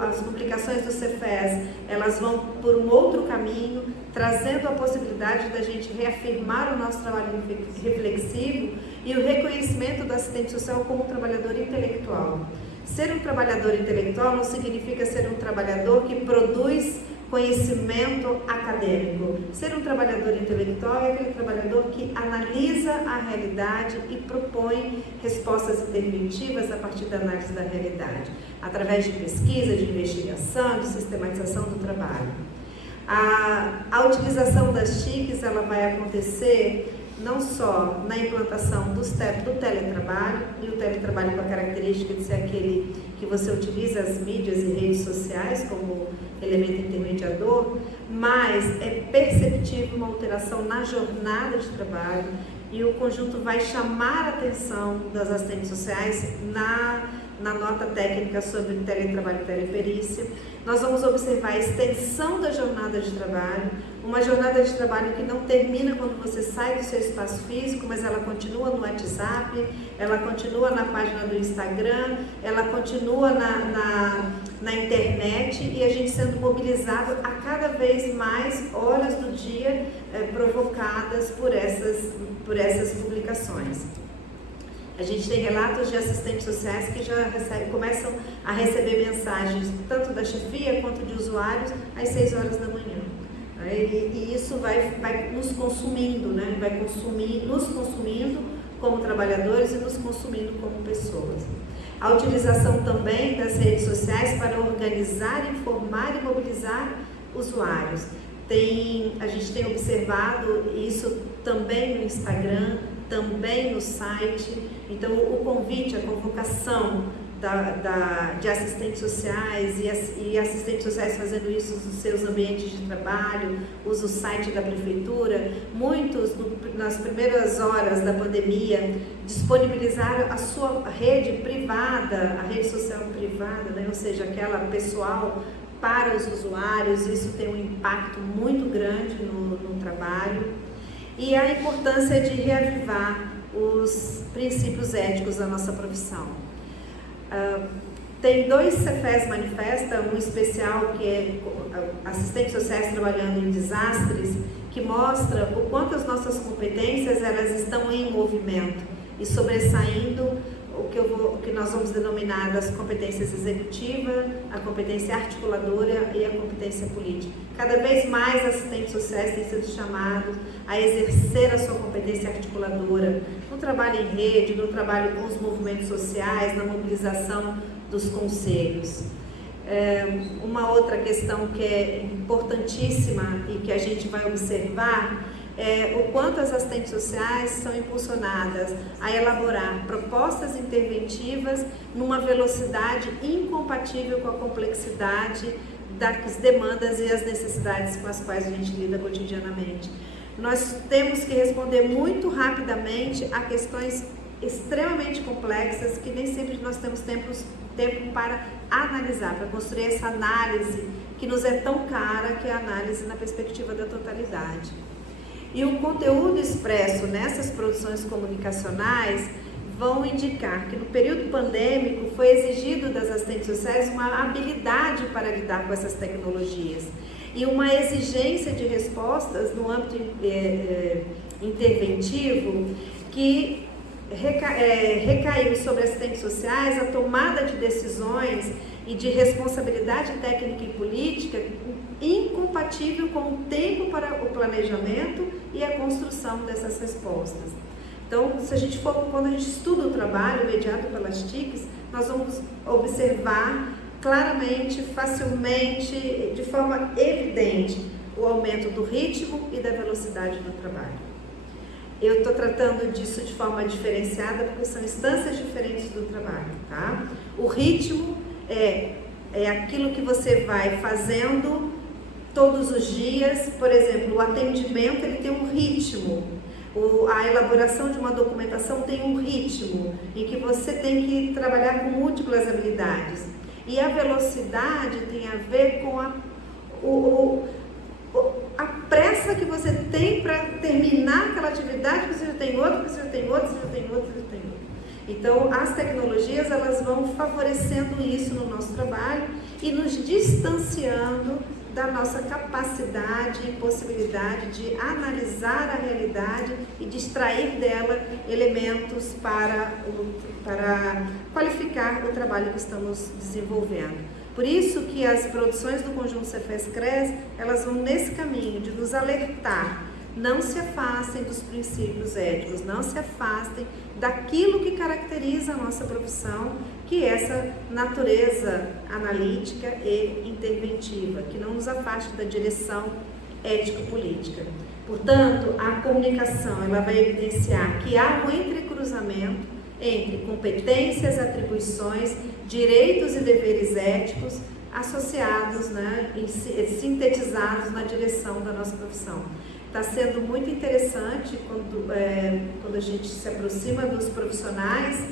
as publicações do Cefes, elas vão por um outro caminho, trazendo a possibilidade da gente reafirmar o nosso trabalho reflexivo e o reconhecimento do assistente social como trabalhador intelectual. Ser um trabalhador intelectual não significa ser um trabalhador que produz conhecimento acadêmico. Ser um trabalhador intelectual é aquele trabalhador que analisa a realidade e propõe respostas interventivas a partir da análise da realidade, através de pesquisa, de investigação, de sistematização do trabalho. A utilização das TICs ela vai acontecer não só na implantação do teletrabalho, e o teletrabalho com a característica de ser aquele que você utiliza as mídias e redes sociais como elemento intermediador, mas é perceptível uma alteração na jornada de trabalho e o conjunto vai chamar a atenção das assistentes sociais na nota técnica sobre teletrabalho e teleperícia. Nós vamos observar a extensão da jornada de trabalho, uma jornada de trabalho que não termina quando você sai do seu espaço físico, mas ela continua no WhatsApp, ela continua na página do Instagram, ela continua na internet e a gente sendo mobilizado a cada vez mais horas do dia provocadas por essas publicações. A gente tem relatos de assistentes sociais que já começam a receber mensagens tanto da chefia quanto de usuários às 6 horas da manhã. E isso vai nos consumindo, vai nos consumindo como trabalhadores e nos consumindo como pessoas. A utilização também das redes sociais para organizar, informar e mobilizar usuários. A gente tem observado isso também no Instagram, também no site. Então o convite, a convocação de assistentes sociais e assistentes sociais fazendo isso nos seus ambientes de trabalho, usa o site da prefeitura. Muitos, nas primeiras horas da pandemia, disponibilizaram a sua rede privada, a rede social privada, ou seja, aquela pessoal para os usuários. Isso tem um impacto muito grande no trabalho. E a importância de reavivar os princípios éticos da nossa profissão. Tem 2 Cefes manifesta, um especial que é assistentes sociais trabalhando em desastres, que mostra o quanto as nossas competências elas estão em movimento e sobressaindo o que nós vamos denominar das competências executiva, a competência articuladora e a competência política. Cada vez mais assistentes sociais têm sido chamados a exercer a sua competência articuladora no trabalho em rede, no trabalho com os movimentos sociais, na mobilização dos conselhos. Uma outra questão que é importantíssima e que a gente vai observar é o quanto as assistentes sociais são impulsionadas a elaborar propostas interventivas numa velocidade incompatível com a complexidade das demandas e as necessidades com as quais a gente lida cotidianamente. Nós temos que responder muito rapidamente a questões extremamente complexas que nem sempre nós temos tempo para analisar, para construir essa análise que nos é tão cara, que é a análise na perspectiva da totalidade. E o conteúdo expresso nessas produções comunicacionais vão indicar que no período pandêmico foi exigido das assistentes sociais uma habilidade para lidar com essas tecnologias e uma exigência de respostas no âmbito interventivo que recaiu sobre assistentes sociais a tomada de decisões e de responsabilidade técnica e política incompatível com o tempo para o planejamento e a construção dessas respostas. Então, quando a gente estuda o trabalho mediado pelas TICs, nós vamos observar claramente, facilmente, de forma evidente, o aumento do ritmo e da velocidade do trabalho. Eu estou tratando disso de forma diferenciada porque são instâncias diferentes do trabalho, tá? O ritmo é aquilo que você vai fazendo todos os dias. Por exemplo, o atendimento ele tem um ritmo, a elaboração de uma documentação tem um ritmo em que você tem que trabalhar com múltiplas habilidades. E a velocidade tem a ver com a pressa que você tem para terminar aquela atividade, que você já tem outra, que você já tem outra, você já tem outra, você já tem outra. Então, as tecnologias, elas vão favorecendo isso no nosso trabalho e nos distanciando da nossa capacidade e possibilidade de analisar a realidade e de extrair dela elementos para qualificar o trabalho que estamos desenvolvendo. Por isso que as produções do Conjunto Cefes-Cres, elas vão nesse caminho de nos alertar. Não se afastem dos princípios éticos, não se afastem daquilo que caracteriza a nossa profissão, que é essa natureza analítica e interventiva, que não nos afaste da direção ético-política. Portanto, a comunicação ela vai evidenciar que há um entrecruzamento entre competências, atribuições, direitos e deveres éticos associados, sintetizados na direção da nossa profissão. Está sendo muito interessante quando a gente se aproxima dos profissionais,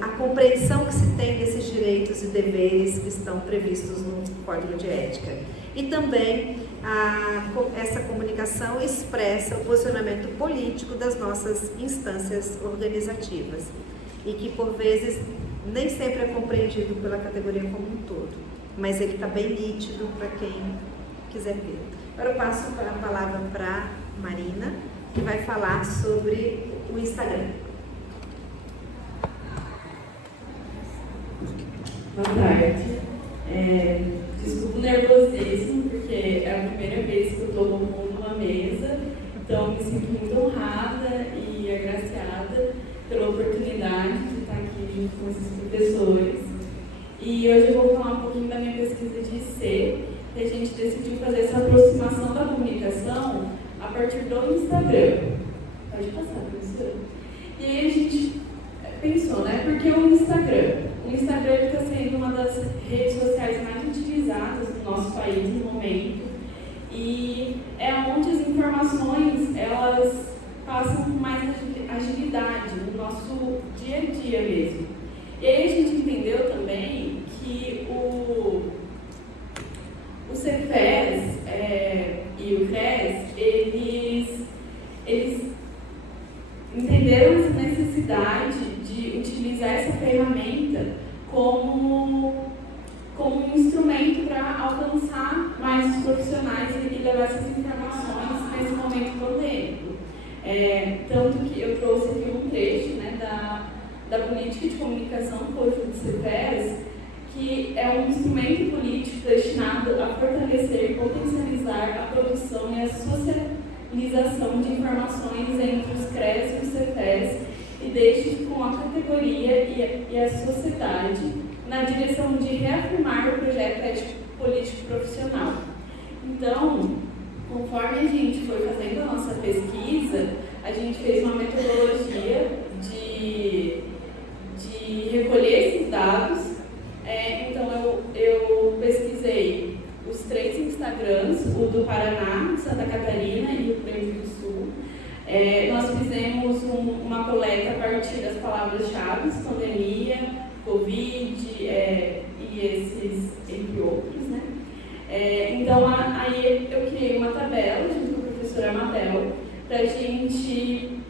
a compreensão que se tem desses direitos e deveres que estão previstos no Código de Ética. E também essa comunicação expressa o posicionamento político das nossas instâncias organizativas e que, por vezes, nem sempre é compreendido pela categoria como um todo, mas ele está bem nítido para quem quiser ver. Agora eu passo a palavra para a Marina, que vai falar sobre o Instagram. Boa tarde. Desculpa o nervosismo, porque é a primeira vez que eu estou compondo uma mesa, então me sinto muito honrada e agraciada pela oportunidade de estar aqui junto com esses professores. E hoje eu vou falar um pouquinho da minha pesquisa de IC, e a gente decidiu fazer essa aproximação da comunicação a partir do Instagram. Pode passar, professora. E aí a gente pensou, porque o Instagram? O Instagram está sendo uma das redes sociais mais utilizadas no nosso país no momento e é onde as informações elas passam com mais agilidade no nosso dia a dia mesmo. E aí a gente entendeu também que o Cefes e o CRES, eles entenderam essa necessidade de utilizar essa ferramenta como um instrumento para alcançar mais os profissionais e levar essas informações nesse momento pandêmico. Tanto que eu trouxe aqui um trecho da política de comunicação do Conjunto CETES, que é um instrumento político destinado a fortalecer e potencializar a produção e a socialização de informações entre os CRES e os CETES e desde com a categoria e a sociedade na direção de reafirmar o projeto ético político profissional. Então, conforme a gente foi fazendo a nossa pesquisa, a gente fez uma metodologia de recolher esses dados. Então, eu pesquisei os 3 Instagrams, o do Paraná, Santa Catarina e o Rio Grande do Sul. Nós fizemos uma coleta a partir das palavras-chave, pandemia, Covid e esses, entre outros, né? Então, aí eu criei uma tabela junto com a professora Mabel para a gente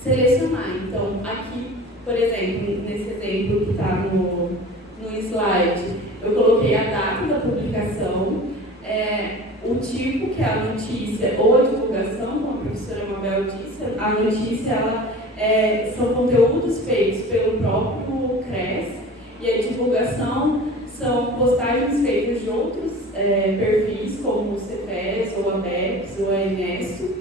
selecionar. Então, aqui, por exemplo, nesse exemplo que está no slide, eu coloquei a data da publicação, o tipo, que é a notícia ou a divulgação, como a professora Mabel disse. A notícia são conteúdos feitos pelo próprio CRES e a divulgação são postagens feitas de outros perfis, como o CETES, ou a BEPS, ou a Enesto,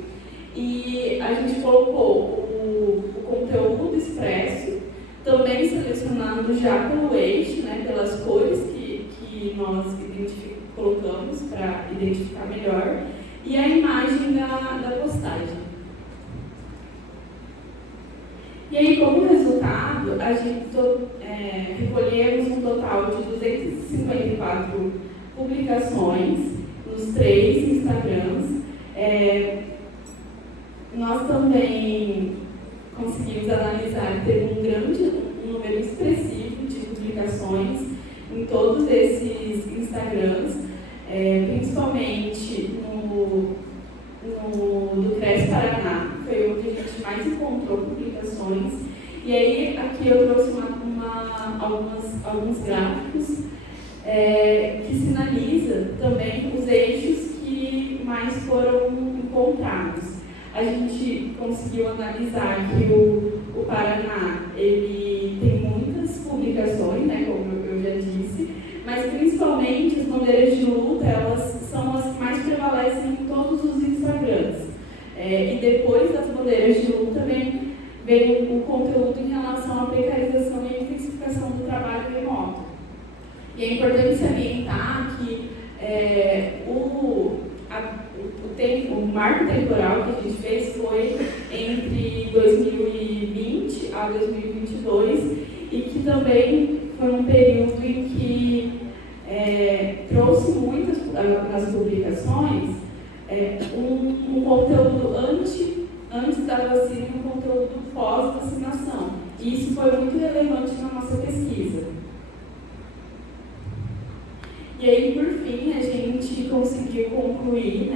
e a gente colocou o conteúdo expresso, também selecionando já pelo eixo, né, pelas cores que nós colocamos para identificar melhor, e a imagem da postagem. E aí, como resultado, a gente recolhemos um total de 254 publicações nos 3 Instagrams. Nós também conseguimos analisar que teve um número expressivo de publicações em todos esses Instagrams, principalmente do CRES Paraná, foi onde a gente mais encontrou publicações. E aí, aqui eu trouxe alguns gráficos que sinalizam também os eixos que mais foram encontrados. A gente conseguiu analisar que o Paraná ele tem muitas publicações, né, como eu já disse, mas principalmente as bandeiras de luta, elas são as que mais prevalecem em todos os Instagrams. E depois das bandeiras de luta vem o conteúdo em relação à precarização e intensificação do trabalho remoto. E é importante salientar que o marco temporal que a gente fez foi entre 2020 a 2022 e que também foi um período em que trouxe muitas nas publicações um conteúdo antes da vacina e um conteúdo pós-vacinação. E isso foi muito relevante na nossa pesquisa. E aí, por fim, a gente conseguiu concluir,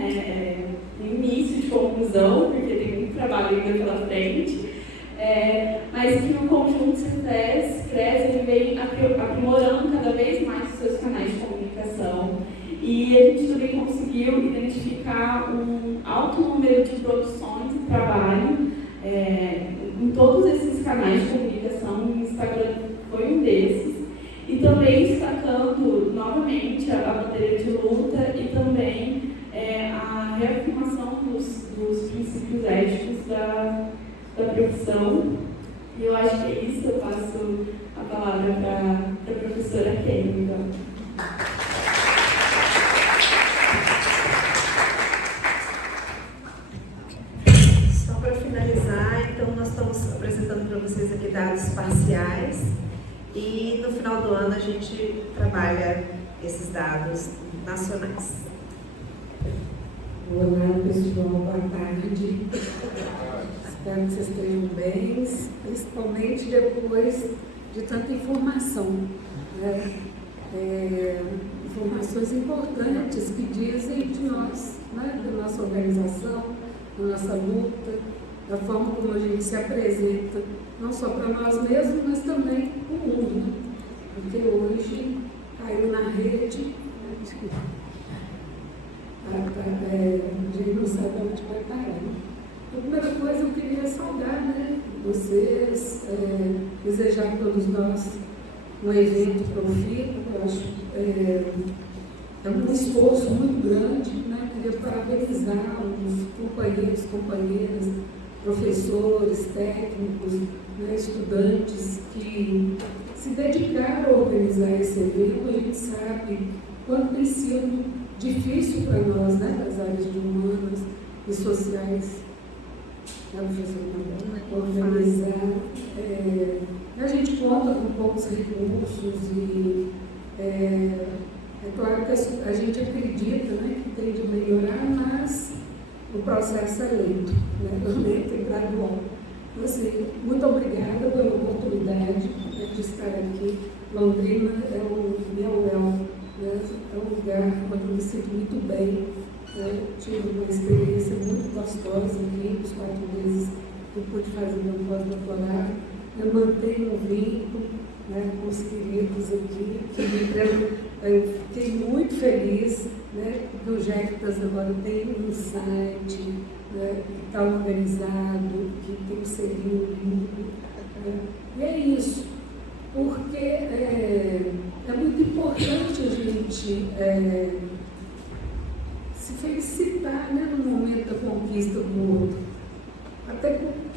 no início de conclusão, porque tem muito trabalho ainda pela frente, mas que o conjunto CETES, CRES, ele vem aprimorando cada vez mais os seus canais de comunicação. E a gente também conseguiu identificar um alto número de produções e trabalho em todos esses canais de comunicação. O Instagram foi um desses. E também destacando novamente a bandeira de luta e também a reafirmação dos princípios éticos da profissão. E eu acho que é isso. Eu passo a palavra para a professora Kelly. Então. Só para finalizar, então nós estamos apresentando para vocês aqui dados parciais. E no final do ano a gente trabalha esses dados nacionais. Olá pessoal, boa tarde. Espero que vocês estejam bem, principalmente depois de tanta informação. Informações importantes que dizem de nós, da nossa organização, da nossa luta, da forma como a gente se apresenta, não só para nós mesmos, mas também para o mundo, porque hoje caiu na rede, a gente não sabe onde vai parar. A primeira coisa eu queria saudar, vocês, desejar a todos nós um evento profícuo. Eu acho é um esforço muito grande, né? Queria parabenizar os companheiros, companheiras, professores, técnicos, né, estudantes que se dedicaram a organizar esse evento. A gente sabe quanto tem sido difícil para nós, né, das áreas de humanas e sociais, organizar. A gente conta com poucos recursos e é claro que a gente acredita, né, que tem de melhorar, mas o processo é lento, né, lento e gradual. Então, assim, muito obrigada pela oportunidade, né, de estar aqui. Londrina é o meu né, é um lugar onde eu me sinto muito bem. Tive uma experiência muito gostosa aqui, nos 4 meses que eu pude fazer meu pós-doutorado. Eu mantenho um vínculo, né, com os queridos aqui, eu fiquei muito feliz, né, que o Jectas agora tem um site, né, que está organizado, que tem um selinho lindo. E é isso, porque é muito importante a gente se felicitar, né, no momento da conquista do outro.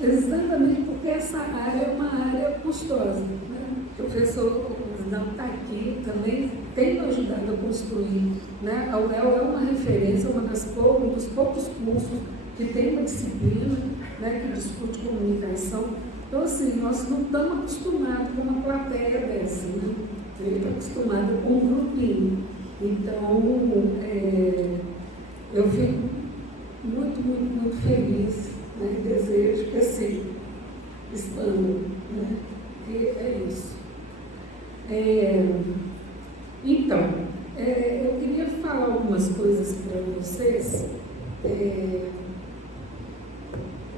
Exatamente porque essa área é uma área custosa. Né? O professor não está aqui, também tem me ajudado a construir. Né? A UEL é uma referência, um dos poucos cursos que tem uma disciplina, né, que discute comunicação. Então, assim, nós não estamos acostumados com uma plateia dessa, né? Ele está acostumado com um grupinho. Então, eu fico muito, muito, muito feliz, né? Desejo que assim expanda, né? E é isso. Então, eu queria falar algumas coisas para vocês,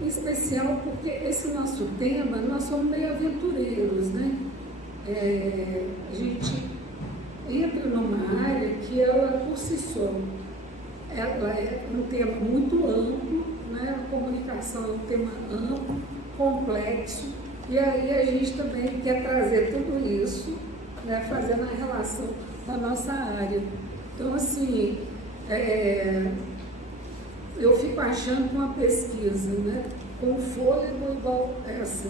em especial porque esse nosso tema, nós somos meio aventureiros, né? A gente entra numa área que ela, por si só, ela é um tema muito amplo, né? A comunicação é um tema amplo, complexo, e aí a gente também quer trazer tudo isso, né? Fazendo a relação com a nossa área. Então, assim, eu fico achando que uma pesquisa, né, com fôlego igual essa,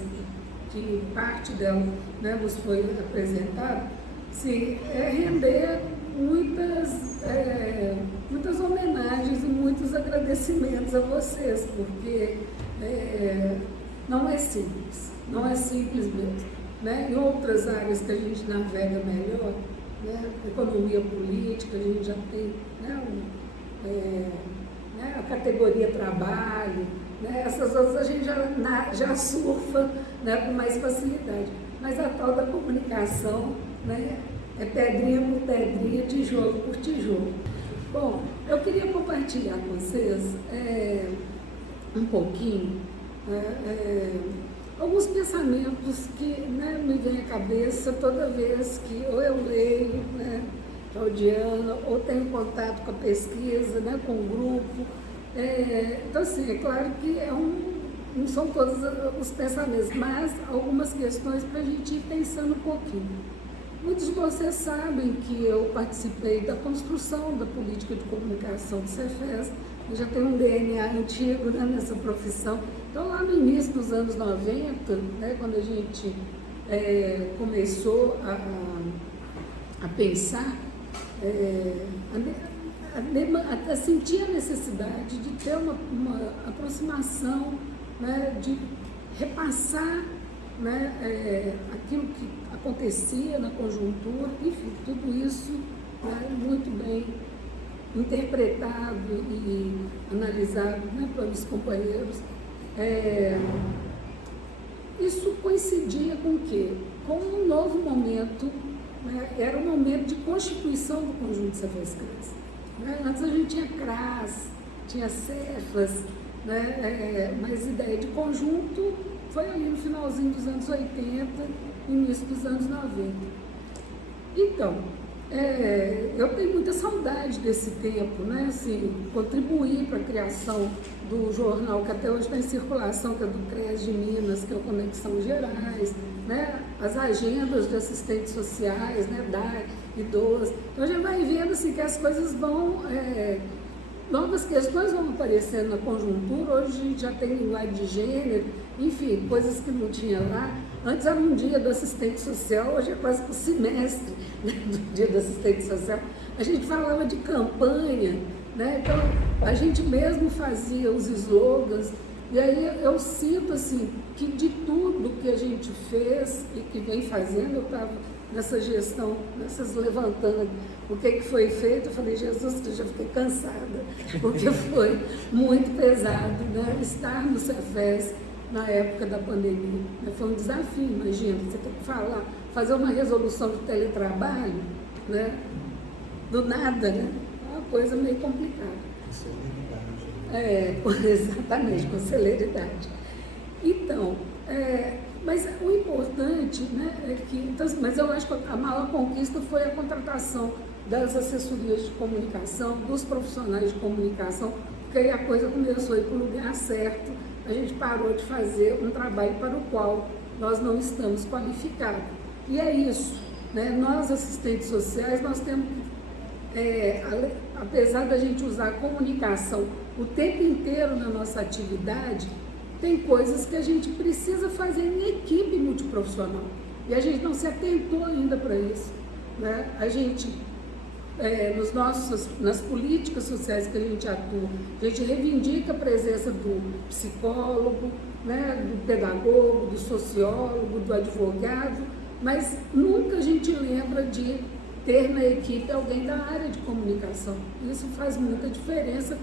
que parte dela, né, nos foi apresentada, se render muitas homenagens e muitos agradecimentos a vocês, porque não é simples mesmo. Né? Em outras áreas que a gente navega melhor, né, economia política, a gente já tem, né, a categoria trabalho, né, essas outras a gente já surfa, né, com mais facilidade. Mas a tal da comunicação, né, é pedrinha por pedrinha, tijolo por tijolo. Bom, eu queria compartilhar com vocês um pouquinho alguns pensamentos que, né, me vêm à cabeça toda vez que ou eu leio, né, Claudiana, ou tenho contato com a pesquisa, né, com o grupo. Então, assim, é claro que não são todos os pensamentos, mas algumas questões para a gente ir pensando um pouquinho. Muitos de vocês sabem que eu participei da construção da política de comunicação do Cefes. Eu já tenho um DNA antigo, né, nessa profissão. Então, lá no início dos anos 90, né, quando a gente começou a pensar, a sentir a necessidade de ter uma aproximação, né, de repassar, né, aquilo que acontecia na conjuntura, enfim, tudo isso, né, muito bem interpretado e analisado, né, pelos companheiros. Isso coincidia com o quê? Com um novo momento, né, era um momento de constituição do conjunto Cefes-CRAS. Né? Antes a gente tinha CRAS, tinha Cefas, né, mas a ideia de conjunto foi ali no finalzinho dos anos 80, início dos anos 90. Então, eu tenho muita saudade desse tempo, né? Assim, contribuir para a criação do jornal que até hoje está em circulação, que é do CREAS de Minas, que é o Conexão Gerais, né? As agendas de assistentes sociais, né? Da idosos. Então a gente vai vendo assim, que as coisas vão, novas questões vão aparecendo na conjuntura. Hoje a gente já tem linguagem de gênero, enfim, coisas que não tinha lá. Antes era um dia do assistente social, hoje é quase que o semestre, né, do dia do assistente social. A gente falava de campanha, né? Então a gente mesmo fazia os slogans. E aí eu sinto assim, que de tudo que a gente fez e que vem fazendo, eu estava nessa gestão, nessas levantando o que foi feito, eu falei, Jesus, eu já fiquei cansada, porque foi muito pesado, né? Estar no Cefes na época da pandemia. Foi um desafio, imagina, você tem que falar, fazer uma resolução de teletrabalho, né? Do nada, né? É uma coisa meio complicada. Exatamente, com celeridade. Então, mas o importante, né, é que, então, mas eu acho que a maior conquista foi a contratação das assessorias de comunicação, dos profissionais de comunicação, porque aí a coisa começou a ir para o lugar certo. A gente parou de fazer um trabalho para o qual nós não estamos qualificados. E é isso, né? Nós, assistentes sociais, nós temos que, apesar da gente usar a comunicação o tempo inteiro na nossa atividade, tem coisas que a gente precisa fazer em equipe multiprofissional. E a gente não se atentou ainda para isso, né? A gente, nas políticas sociais que a gente atua, a gente reivindica a presença do psicólogo, né, do pedagogo, do sociólogo, do advogado, mas nunca a gente lembra de ter na equipe alguém da área de comunicação. Isso faz muita diferença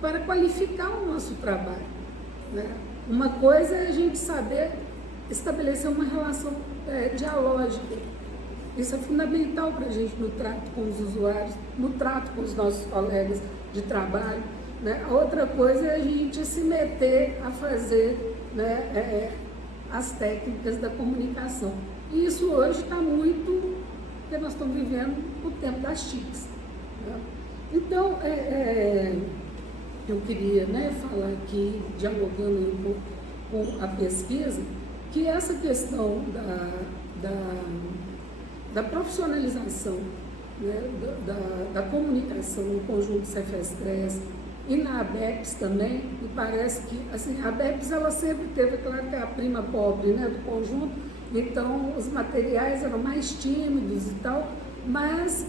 para qualificar o nosso trabalho, né? Uma coisa é a gente saber estabelecer uma relação dialógica. Isso é fundamental para a gente no trato com os usuários, no trato com os nossos colegas de trabalho, né? A outra coisa é a gente se meter a fazer, né, as técnicas da comunicação. E isso hoje está muito, porque nós estamos vivendo o tempo das TICs, né? Então, eu queria, né, falar aqui, dialogando um pouco com a pesquisa, que essa questão da profissionalização, né, da comunicação no conjunto Cefes e na ABEPS também, me parece que assim, a ABEPS ela sempre teve, claro que é a prima pobre, né, do conjunto, então os materiais eram mais tímidos e tal, mas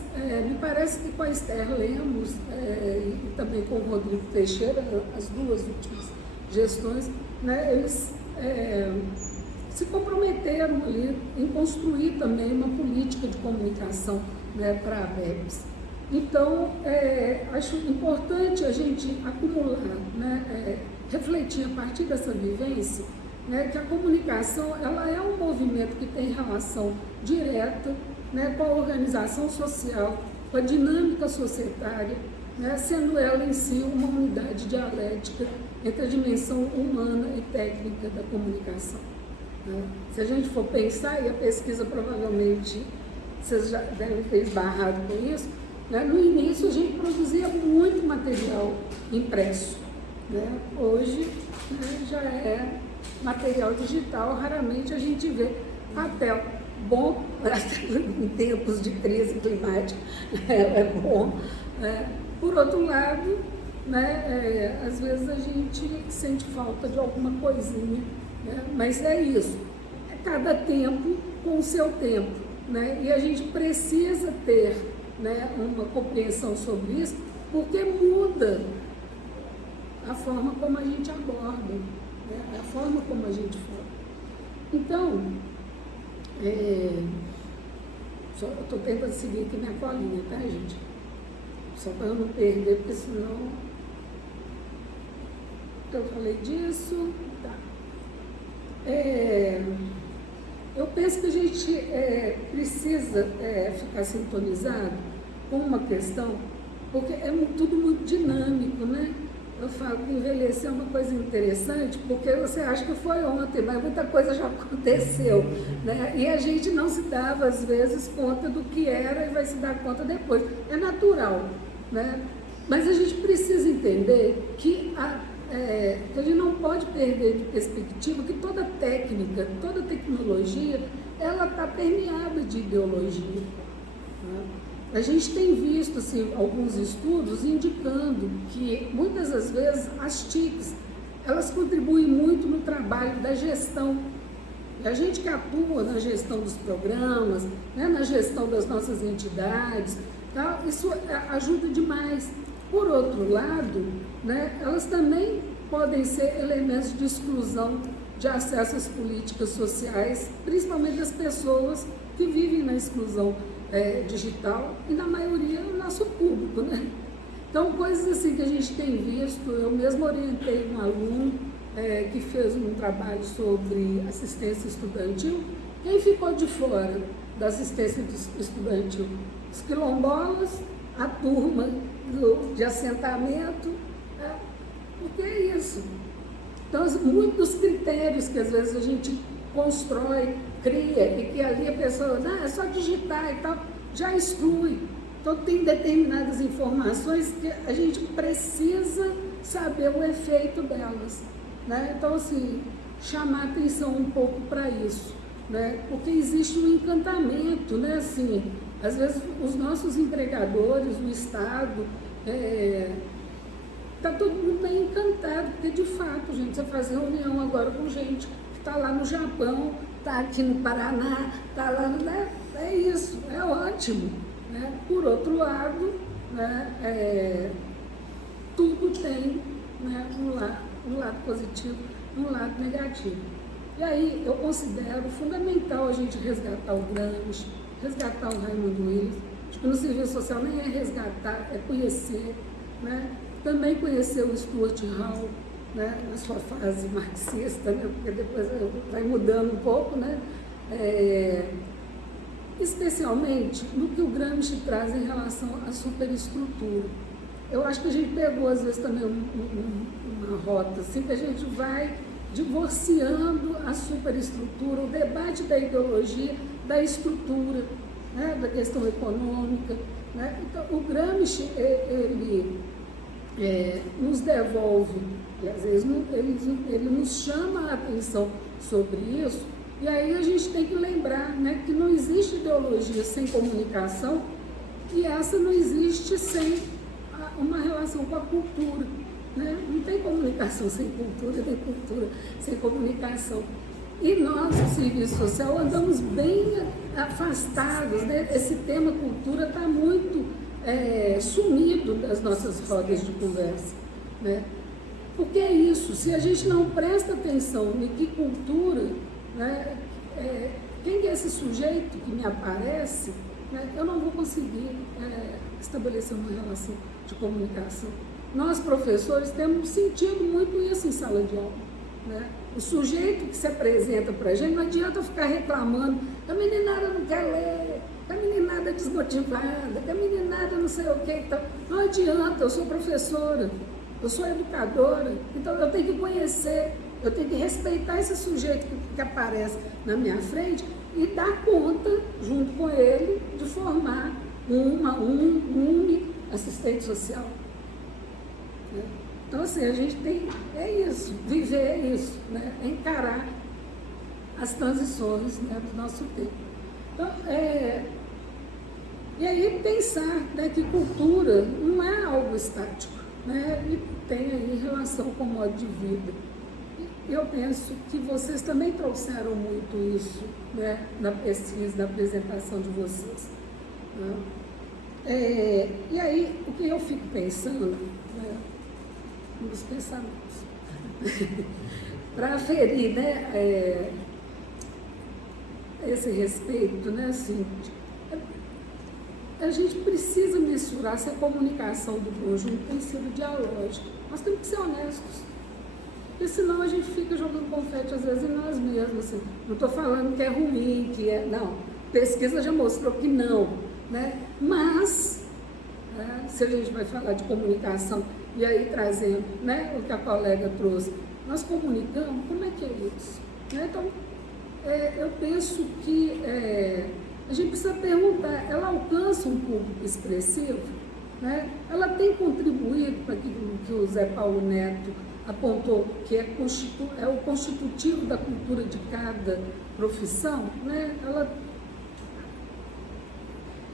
me parece que com a Esther Lemos e também com o Rodrigo Teixeira, as duas últimas gestões, né, eles se comprometeram ali em construir também uma política de comunicação, né, para a ABEPS. Então, acho importante a gente acumular, né, refletir a partir dessa vivência, né, que a comunicação ela é um movimento que tem relação direta, né, com a organização social, com a dinâmica societária, né, sendo ela em si uma unidade dialética entre a dimensão humana e técnica da comunicação, né? Se a gente for pensar, e a pesquisa provavelmente, vocês já devem ter esbarrado com isso, né, no início a gente produzia muito material impresso, né? Hoje, né, já é material digital, raramente a gente vê papel. Bom, em tempos de crise climática, é bom. Por outro lado, né, às vezes a gente sente falta de alguma coisinha, né, mas é isso. É cada tempo com o seu tempo, né, e a gente precisa ter, né, uma compreensão sobre isso, porque muda a forma como a gente aborda, né, a forma como a gente fala. Então, eu estou tentando seguir aqui minha colinha, tá, gente? Só para eu não perder, porque senão... Então, eu falei disso, tá. Eu penso que a gente precisa ficar sintonizado com uma questão, porque é tudo muito dinâmico, né? eu falo que envelhecer é uma coisa interessante, porque você acha que foi ontem, mas muita coisa já aconteceu, né? E a gente não se dava, às vezes, conta do que era e vai se dar conta depois. É natural, né? Mas a gente precisa entender que a gente não pode perder de perspectiva que toda técnica, toda tecnologia, ela está permeada de ideologia, né? A gente tem visto assim, alguns estudos indicando que muitas das vezes as TICs, elas contribuem muito no trabalho da gestão. A gente que atua na gestão dos programas, né, na gestão das nossas entidades, tá, isso ajuda demais. Por outro lado, né, elas também podem ser elementos de exclusão de acesso às políticas sociais, principalmente das pessoas que vivem na exclusão digital e na maioria o nosso público, né? Então, coisas assim que a gente tem visto, eu mesmo orientei um aluno que fez um trabalho sobre assistência estudantil. Quem ficou de fora da assistência estudantil? Os quilombolas, a turma de assentamento, porque é isso. Então, muitos dos critérios que às vezes a gente constrói, cria, e que ali a pessoa, é só digitar e tal, já exclui. Então, tem determinadas informações que a gente precisa saber o efeito delas, né? Então, assim, chamar atenção um pouco para isso, né? Porque existe um encantamento, né? Assim, às vezes, os nossos empregadores, o Estado, está todo mundo bem encantado, porque, de fato, gente, você faz reunião agora com gente que está lá no Japão, está aqui no Paraná, está lá, né? É isso, é ótimo, né? Por outro lado, né, tudo tem, né, um lado positivo e um lado negativo. E aí eu considero fundamental a gente resgatar o Gramsci, resgatar o Raimundo Willis. Acho que no serviço social nem é resgatar, é conhecer, né? Também conhecer o Stuart Hall, né, na sua fase marxista, né, porque depois vai mudando um pouco, né, especialmente no que o Gramsci traz em relação à superestrutura. Eu acho que a gente pegou, às vezes, também uma rota, assim, que a gente vai divorciando a superestrutura, o debate da ideologia, da estrutura, né, da questão econômica, né. Então, o Gramsci, ele nos devolve, e às vezes ele nos chama a atenção sobre isso, e aí a gente tem que lembrar, né, que não existe ideologia sem comunicação, e essa não existe sem uma relação com a cultura, né? Não tem comunicação sem cultura, tem cultura sem comunicação. E nós, o serviço social, andamos bem afastados, né? Esse tema cultura está muito sumido das nossas rodas de conversa, né? Porque é isso, se a gente não presta atenção em que cultura, né, quem é esse sujeito que me aparece, né, eu não vou conseguir estabelecer uma relação de comunicação. Nós, professores, temos sentido muito isso em sala de aula, né? O sujeito que se apresenta para a gente, não adianta ficar reclamando, que a meninada não quer ler, que a meninada é desmotivada, que a meninada não sei o que e tal. Não adianta, eu sou professora, eu sou educadora, então eu tenho que conhecer, eu tenho que respeitar esse sujeito que aparece na minha frente e dar conta, junto com ele, de formar um assistente social. Então, assim, a gente tem, isso, viver isso, né? Encarar as transições, né, do nosso tempo. Então, e aí pensar, né, que cultura não é algo estático, né, e tem aí relação com o modo de vida. E eu penso que vocês também trouxeram muito isso, né, na pesquisa, na apresentação de vocês, né? E aí, o que eu fico pensando, né, nos pensamentos, para aferir, né, esse respeito, né, assim, a gente precisa mensurar se a comunicação do conjunto tem sido dialógica. Nós temos que ser honestos, porque senão a gente fica jogando confete às vezes em nós mesmos. Assim. Não estou falando que é ruim, não. Pesquisa já mostrou que não, né? Mas né? Se a gente vai falar de comunicação, e aí trazendo, né, o que a colega trouxe, nós comunicamos, como é que é isso? Né? Então, eu penso que a gente precisa perguntar, ela alcança um público expressivo? Né? Ela tem contribuído para aquilo que o Zé Paulo Neto apontou, que é o constitutivo da cultura de cada profissão? Né?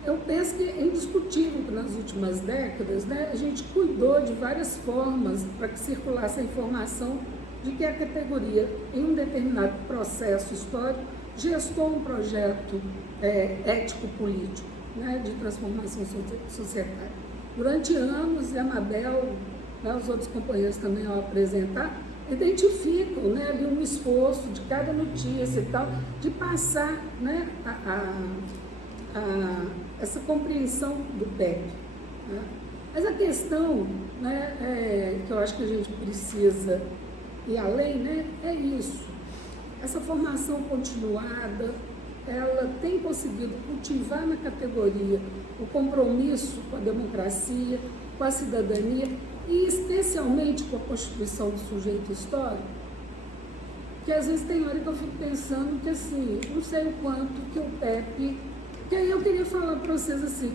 Eu penso que é indiscutível que nas últimas décadas, né, a gente cuidou de várias formas para que circulasse a informação de que a categoria, em um determinado processo histórico, gestou um projeto ético-político, né, de transformação societária. Durante anos, e a Mabel, né, os outros companheiros também ao apresentar, identificam, né, ali um esforço de cada notícia e tal, de passar, né, essa compreensão do PEP. Né? Mas a questão, né, que eu acho que a gente precisa ir além, né, é isso. Essa formação continuada, ela tem conseguido cultivar na categoria o compromisso com a democracia, com a cidadania e especialmente com a constituição do sujeito histórico, que às vezes tem hora que eu fico pensando que assim, não sei o quanto que o PEP, que aí eu queria falar para vocês assim,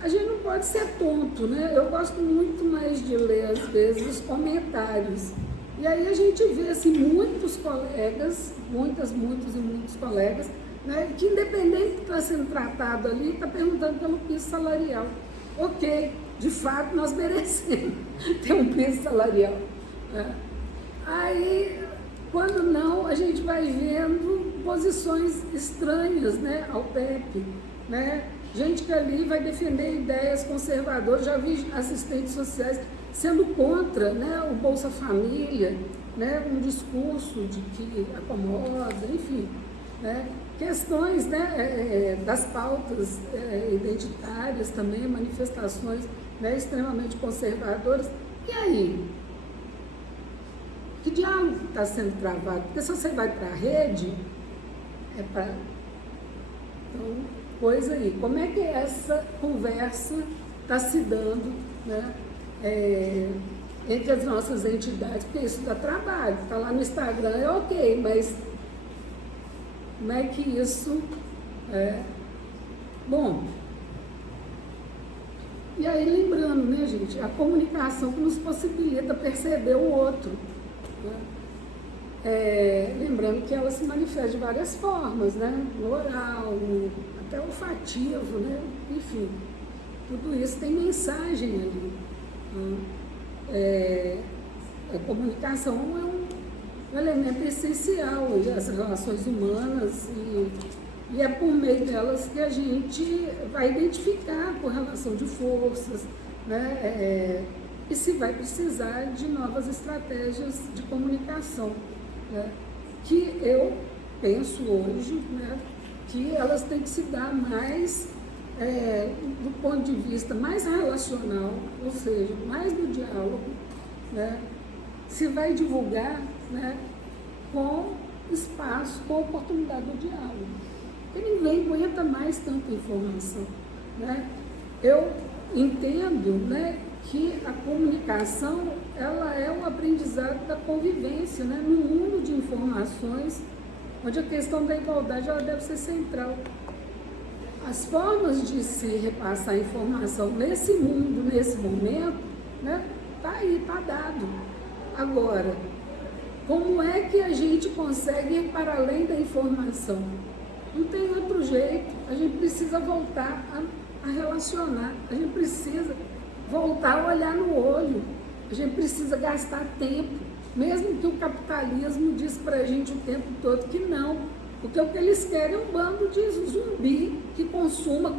a gente não pode ser tonto, né? Eu gosto muito mais de ler às vezes os comentários. E aí a gente vê assim, muitos colegas, muitos colegas, né, que independente do que está sendo tratado ali, está perguntando pelo piso salarial. Ok, de fato nós merecemos ter um piso salarial. Né? Aí, quando não, a gente vai vendo posições estranhas, né, ao PEP. Né? Gente que ali vai defender ideias conservadoras, já vi assistentes sociais sendo contra, né, o Bolsa Família, né, um discurso de que acomoda, enfim, né, questões, né, das pautas identitárias também, manifestações, né, extremamente conservadoras. E aí? Que diálogo está sendo travado? Porque se você vai para a rede, é para... Então, pois aí, como é que essa conversa está se dando, né, entre as nossas entidades? Porque isso dá trabalho, está lá no Instagram, é ok, mas como é que isso é? Bom, e aí lembrando, né, gente, a comunicação que nos possibilita perceber o outro. Né? Lembrando que ela se manifesta de várias formas, né? No oral, até olfativo, né? Enfim, tudo isso tem mensagem ali. A comunicação é um elemento essencial das relações humanas e é por meio delas que a gente vai identificar a correlação de forças, né? E se vai precisar de novas estratégias de comunicação, né? Que eu penso hoje, né, que elas têm que se dar mais do ponto de vista mais relacional, ou seja, mais no diálogo, né? Se vai divulgar, né, com espaço, com oportunidade do diálogo. Porque ninguém aguenta mais tanta informação. Né? Eu entendo, né, que a comunicação ela é um aprendizado da convivência, né, num mundo de informações, onde a questão da igualdade ela deve ser central. As formas de se repassar informação nesse mundo, nesse momento, né, tá aí, tá dado. Agora, como é que a gente consegue ir para além da informação? Não tem outro jeito. A gente precisa voltar a relacionar. A gente precisa voltar a olhar no olho. A gente precisa gastar tempo. Mesmo que o capitalismo diz para a gente o tempo todo que não. Porque o que eles querem é um bando de zumbi que consuma.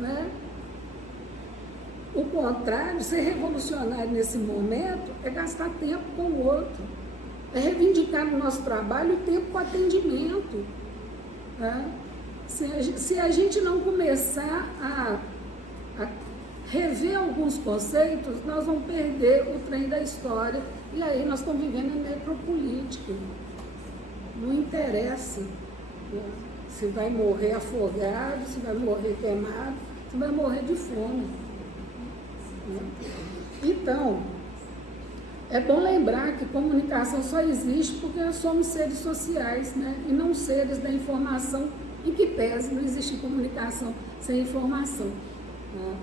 Né? O contrário, ser revolucionário nesse momento é gastar tempo com o outro. É reivindicar no nosso trabalho o tempo com atendimento. Né? Se a gente não começar a rever alguns conceitos, nós vamos perder o trem da história. E aí nós estamos vivendo a necropolítica. Não interessa, né, se vai morrer afogado, se vai morrer queimado, você vai morrer de fome. Então, é bom lembrar que comunicação só existe porque nós somos seres sociais, né? E não seres da informação, em que pese não existe comunicação sem informação, né?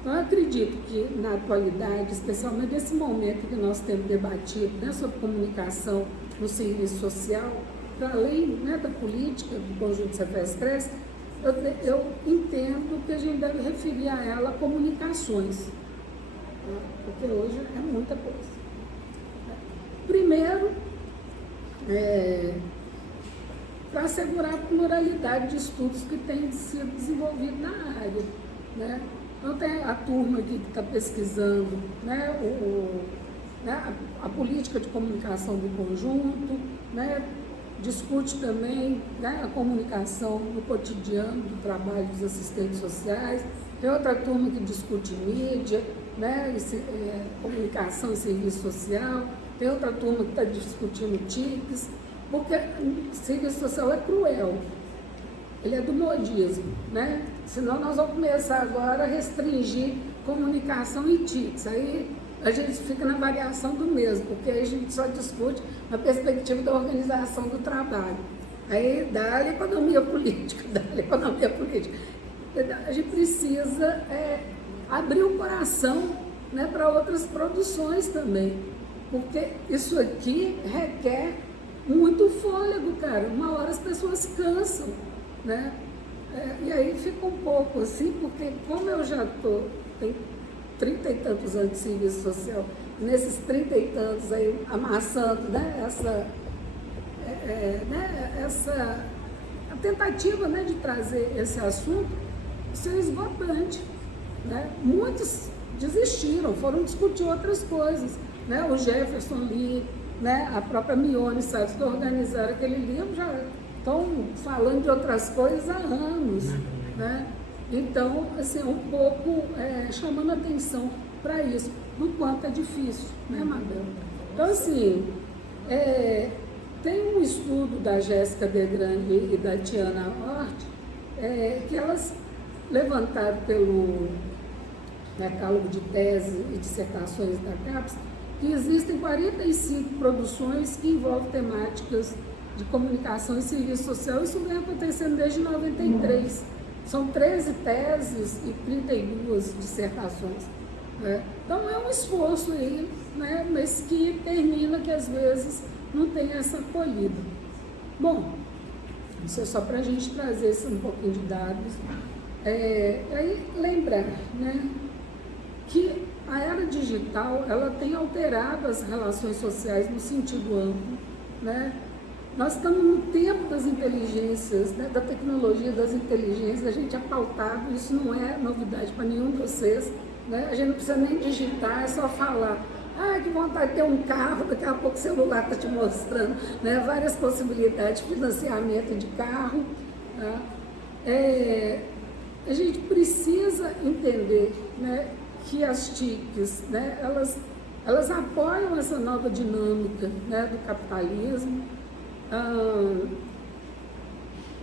Então, eu acredito que na atualidade, especialmente nesse momento que nós temos debatido, né, sobre comunicação no serviço social, para além, né, da política do conjunto Cefes-Cresce, eu entendo que a gente deve referir a ela comunicações, né, porque hoje é muita coisa. Primeiro, para assegurar a pluralidade de estudos que têm sido desenvolvidos na área, né? Então, tem a turma aqui que está pesquisando, né, a política de comunicação do conjunto, né, discute também, né, a comunicação no cotidiano do trabalho dos assistentes sociais. Tem outra turma que discute mídia, né, comunicação e serviço social. Tem outra turma que está discutindo TICs, porque o serviço social é cruel. Ele é do modismo, né? Senão nós vamos começar agora a restringir comunicação e TICs. Aí a gente fica na variação do mesmo, porque aí a gente só discute na perspectiva da organização do trabalho. Aí dá-lhe economia política, dá-lhe economia política. A gente precisa abrir o coração, né, para outras produções também, porque isso aqui requer muito fôlego, cara. Uma hora as pessoas cansam, né? E aí fica um pouco assim, porque como eu já tenho 30 e tantos anos de serviço social, nesses 30 e tantos aí amassando, né, a tentativa, né, de trazer esse assunto, isso é esgotante, né? Muitos desistiram, foram discutir outras coisas, né? O Jefferson Lee, né, a própria Mione Salles, que organizaram aquele livro, já estão falando de outras coisas há anos, né? Então, assim, um pouco chamando atenção para isso, do quanto é difícil, né, Mabel? Então, assim, tem um estudo da Jéssica Degrande e da Tiana Hort, que elas levantaram pelo decálogo de tese e dissertações da CAPES, que existem 45 produções que envolvem temáticas de comunicação e serviço social. Isso vem acontecendo desde 93. São 13 teses e 32 dissertações. Né? Então é um esforço aí, né? Mas que termina que às vezes não tem essa acolhida. Bom, isso é só para a gente trazer um pouquinho de dados. Aí lembrar, né, que a era digital ela tem alterado as relações sociais no sentido amplo, né? Nós estamos no tempo das inteligências, né, da tecnologia das inteligências, a gente é pautado, isso não é novidade para nenhum de vocês, né? A gente não precisa nem digitar, é só falar. Ah, que vontade de ter um carro, daqui a pouco o celular está te mostrando, né, várias possibilidades de financiamento de carro. Tá? A gente precisa entender, né, que as TICs, né, elas apoiam essa nova dinâmica, né, do capitalismo,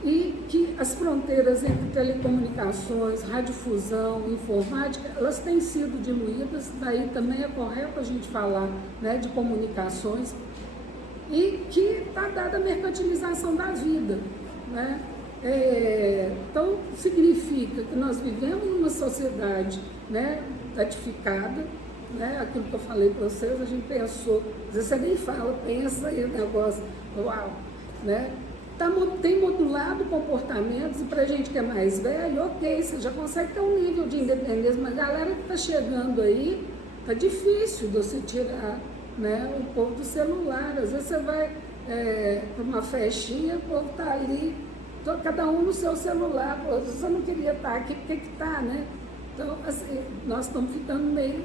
e que as fronteiras entre telecomunicações, radiodifusão, informática, elas têm sido diluídas, daí também é correto a gente falar, né, de comunicações, e que está dada a mercantilização da vida, né? Então, significa que nós vivemos numa sociedade, né, datificada, né? Aquilo que eu falei para vocês, a gente pensou, às vezes você nem fala, pensa aí o negócio, uau, né? Tem modulado comportamentos, e para a gente que é mais velho, ok, você já consegue ter um nível de independência, mas a galera que está chegando aí, está difícil de você tirar, né, o povo do celular. Às vezes você vai para uma festinha, o povo está ali, cada um no seu celular, pô, você não queria estar aqui, por que está, né? Então, assim, nós estamos ficando meio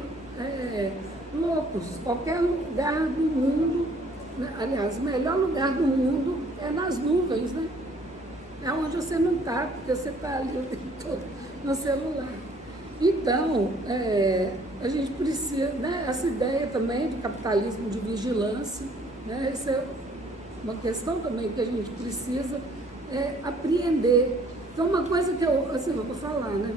loucos. Qualquer lugar do mundo, né? Aliás, o melhor lugar do mundo é nas nuvens, né? É onde você não está, porque você está ali o tempo todo no celular. Então, a gente precisa, né, essa ideia também do capitalismo de vigilância, né? Isso é uma questão também que a gente precisa apreender, Então, uma coisa que eu vou falar, né?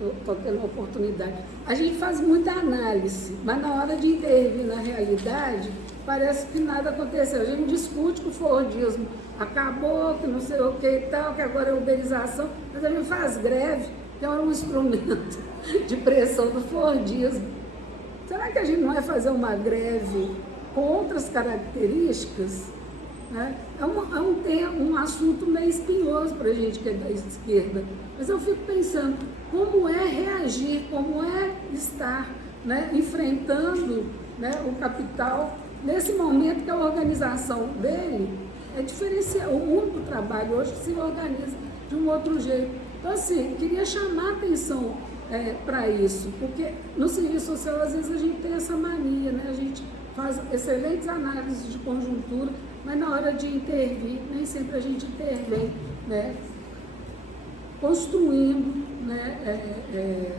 Eu estou tendo uma oportunidade. A gente faz muita análise, mas na hora de intervir na realidade, parece que nada aconteceu. A gente discute que o Fordismo acabou, que não sei o que e tal, que agora é uberização, mas a gente faz greve, que é um instrumento de pressão do Fordismo. Será que a gente não vai fazer uma greve com outras características? Né? É um assunto meio espinhoso para a gente que é da esquerda, mas eu fico pensando como é reagir, como é estar, né, enfrentando, né, o capital nesse momento que a organização dele é diferenciada. O mundo do trabalho hoje se organiza de um outro jeito. Então, assim, queria chamar a atenção para isso, porque no serviço social às vezes a gente tem essa mania, né? A gente faz excelentes análises de conjuntura, mas na hora de intervir, nem sempre a gente intervém, né? Construindo, né?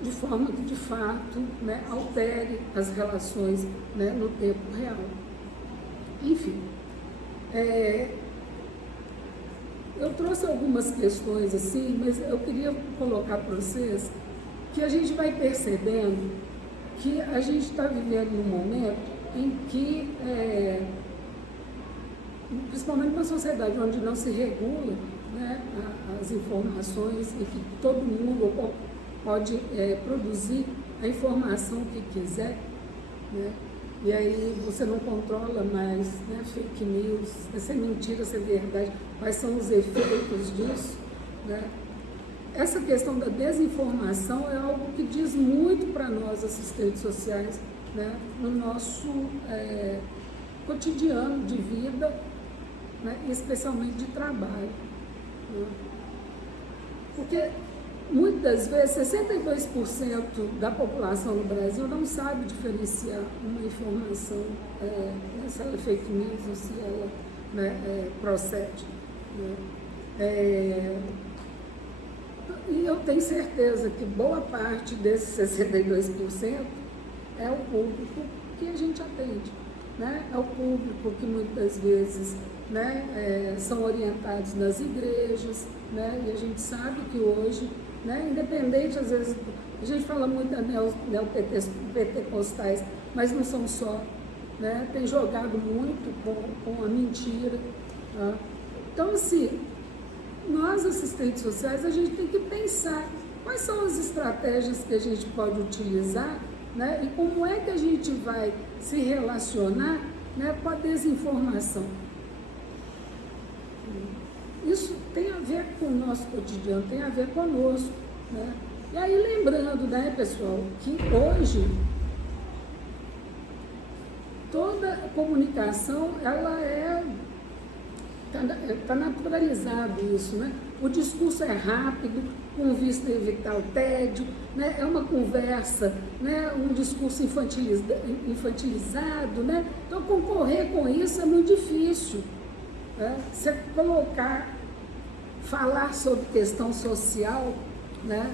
De forma que, de fato, né, altere as relações, né, no tempo real. Enfim, eu trouxe algumas questões assim, mas eu queria colocar para vocês que a gente vai percebendo que a gente está vivendo num momento em que, principalmente uma sociedade onde não se regula, né, as informações e que todo mundo pode produzir a informação que quiser, né? E aí você não controla mais, né, fake news, se é mentira, se é verdade, quais são os efeitos disso, né? Essa questão da desinformação é algo que diz muito para nós, assistentes sociais, né, no nosso cotidiano de vida, né, especialmente de trabalho, né? Porque muitas vezes 62% da população no Brasil não sabe diferenciar uma informação, se ela é fake news ou se ela, né, procede, né? E eu tenho certeza que boa parte desses 62% é o público que a gente atende, né? É o público que muitas vezes, né, são orientados nas igrejas, né? E a gente sabe que hoje, né, independente, às vezes, a gente fala muito da neopentecostais, mas não são só, né? Tem jogado muito com a mentira, tá? Então, assim, nós, assistentes sociais, a gente tem que pensar quais são as estratégias que a gente pode utilizar, né, e como é que a gente vai se relacionar, né, com a desinformação. Isso tem a ver com o nosso cotidiano, tem a ver conosco, né? E aí, lembrando, né, pessoal, que hoje toda comunicação, ela está naturalizado isso, né? O discurso é rápido, com vista a evitar o tédio, né? É uma conversa, né? Um discurso infantilizado, né? Então, concorrer com isso é muito difícil, né? Você falar sobre questão social, né,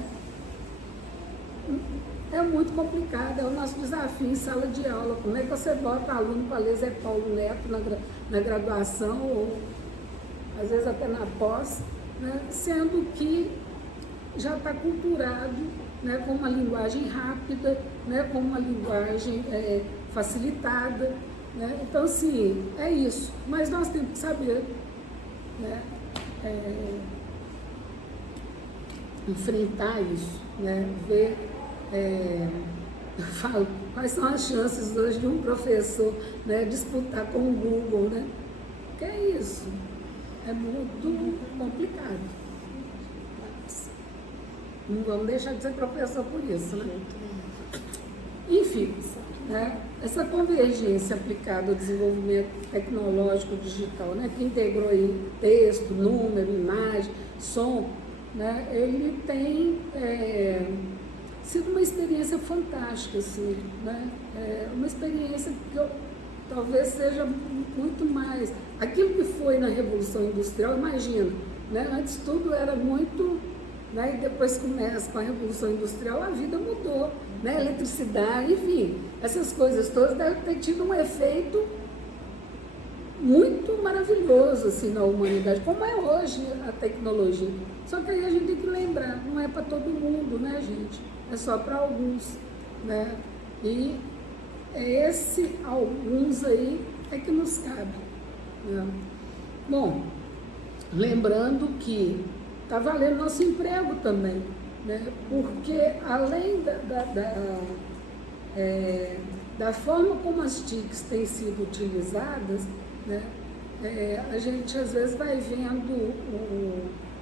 é muito complicado, é o nosso desafio em sala de aula. Como é que você bota aluno para ler Zé Paulo Neto na graduação, ou às vezes até na pós, né, sendo que já está culturado, né, com uma linguagem rápida, né, com uma linguagem facilitada, né? Então, assim, é isso. Mas nós temos que saber, né, enfrentar isso, né, ver, eu falo, quais são as chances hoje de um professor, né, disputar com o Google, né? Que é isso? É muito complicado. Não vamos deixar de ser professor por isso, né? Enfim, né, essa convergência aplicada ao desenvolvimento tecnológico digital, né, que integrou aí texto, número, imagem, som, né, ele tem sido uma experiência fantástica, assim, né? Uma experiência que talvez seja muito mais. Aquilo que foi na Revolução Industrial, imagina, né? Antes tudo era muito, né? E depois começa com a Revolução Industrial, a vida mudou, né? Eletricidade, enfim, essas coisas todas devem ter tido um efeito muito maravilhoso assim, na humanidade, como é hoje a tecnologia. Só que aí a gente tem que lembrar, não é para todo mundo, né, gente? É só para alguns, né? E esse alguns aí é que nos cabe, né? Bom, lembrando que está valendo nosso emprego também, né? Porque além da forma como as TICs têm sido utilizadas, né? A gente às vezes vai vendo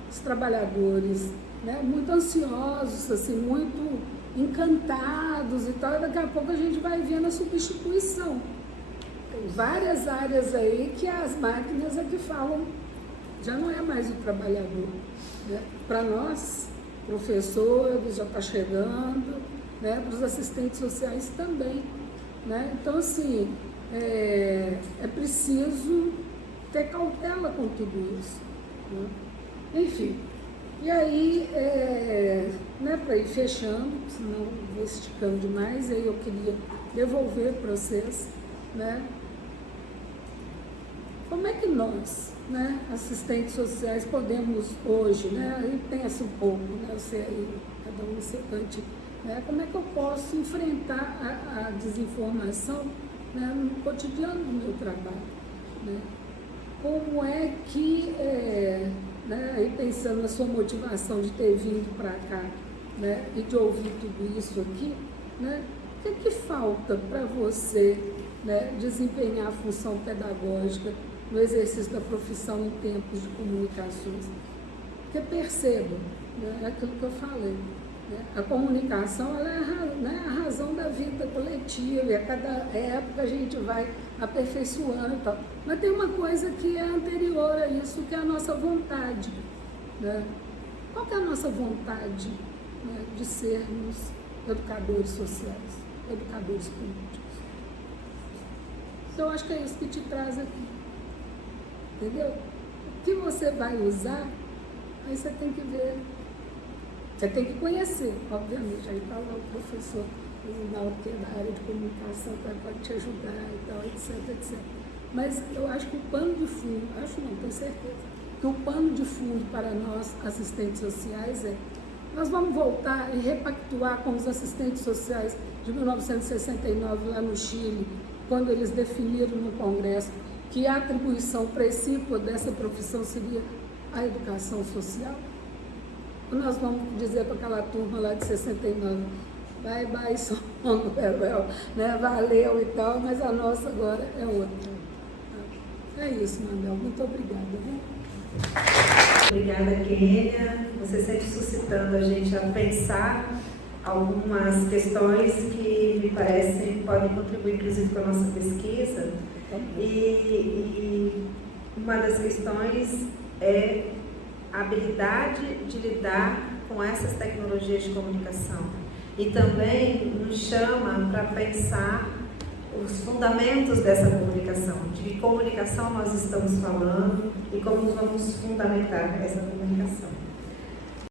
os trabalhadores, né, muito ansiosos, assim, muito encantados e tal, e daqui a pouco a gente vai vendo a substituição. Tem várias áreas aí que as máquinas é que falam, já não é mais o trabalhador, né? Para nós, professores, já está chegando, né? Para os assistentes sociais também, né? Então, assim, é preciso ter cautela com tudo isso, né? Enfim, e aí, né, para ir fechando, senão vou esticando demais, aí eu queria devolver para vocês, né, como é que nós, né, assistentes sociais, podemos hoje, né, aí pensa um pouco, né, você aí, cada um no seu canto, né, como é que eu posso enfrentar a desinformação, né, no cotidiano do meu trabalho, né? Como é que, né, aí pensando na sua motivação de ter vindo para cá, né, e de ouvir tudo isso aqui, né, o que falta para você, né, desempenhar a função pedagógica no exercício da profissão em tempos de comunicações? Porque perceba, né, é aquilo que eu falei, né, a comunicação ela é a razão da vida coletiva, e a cada época a gente vai aperfeiçoando e tal. Mas tem uma coisa que é anterior a isso, que é a nossa vontade, né? Qual que é a nossa vontade, né, de sermos educadores sociais, educadores políticos? Então, eu acho que é isso que te traz aqui, entendeu? O que você vai usar, aí você tem que ver, você tem que conhecer, obviamente. Aí está lá o professor da área de comunicação, pode te ajudar e tal, etc, etc. Mas eu acho que o pano de fundo, tenho certeza, que o pano de fundo para nós, assistentes sociais, nós vamos voltar e repactuar com os assistentes sociais de 1969 lá no Chile, quando eles definiram no Congresso que a atribuição principal dessa profissão seria a educação social. Nós vamos dizer para aquela turma lá de 69, bye, São Manuel, né? Valeu e tal, mas a nossa agora é outra. É isso, Manuel. Muito obrigada. Viu? Obrigada, Kênia. Você sempre suscitando a gente a pensar algumas questões que me parecem podem contribuir, inclusive, com a nossa pesquisa. E uma das questões é a habilidade de lidar com essas tecnologias de comunicação. E também nos chama para pensar os fundamentos dessa comunicação, de que comunicação nós estamos falando e como vamos fundamentar essa comunicação.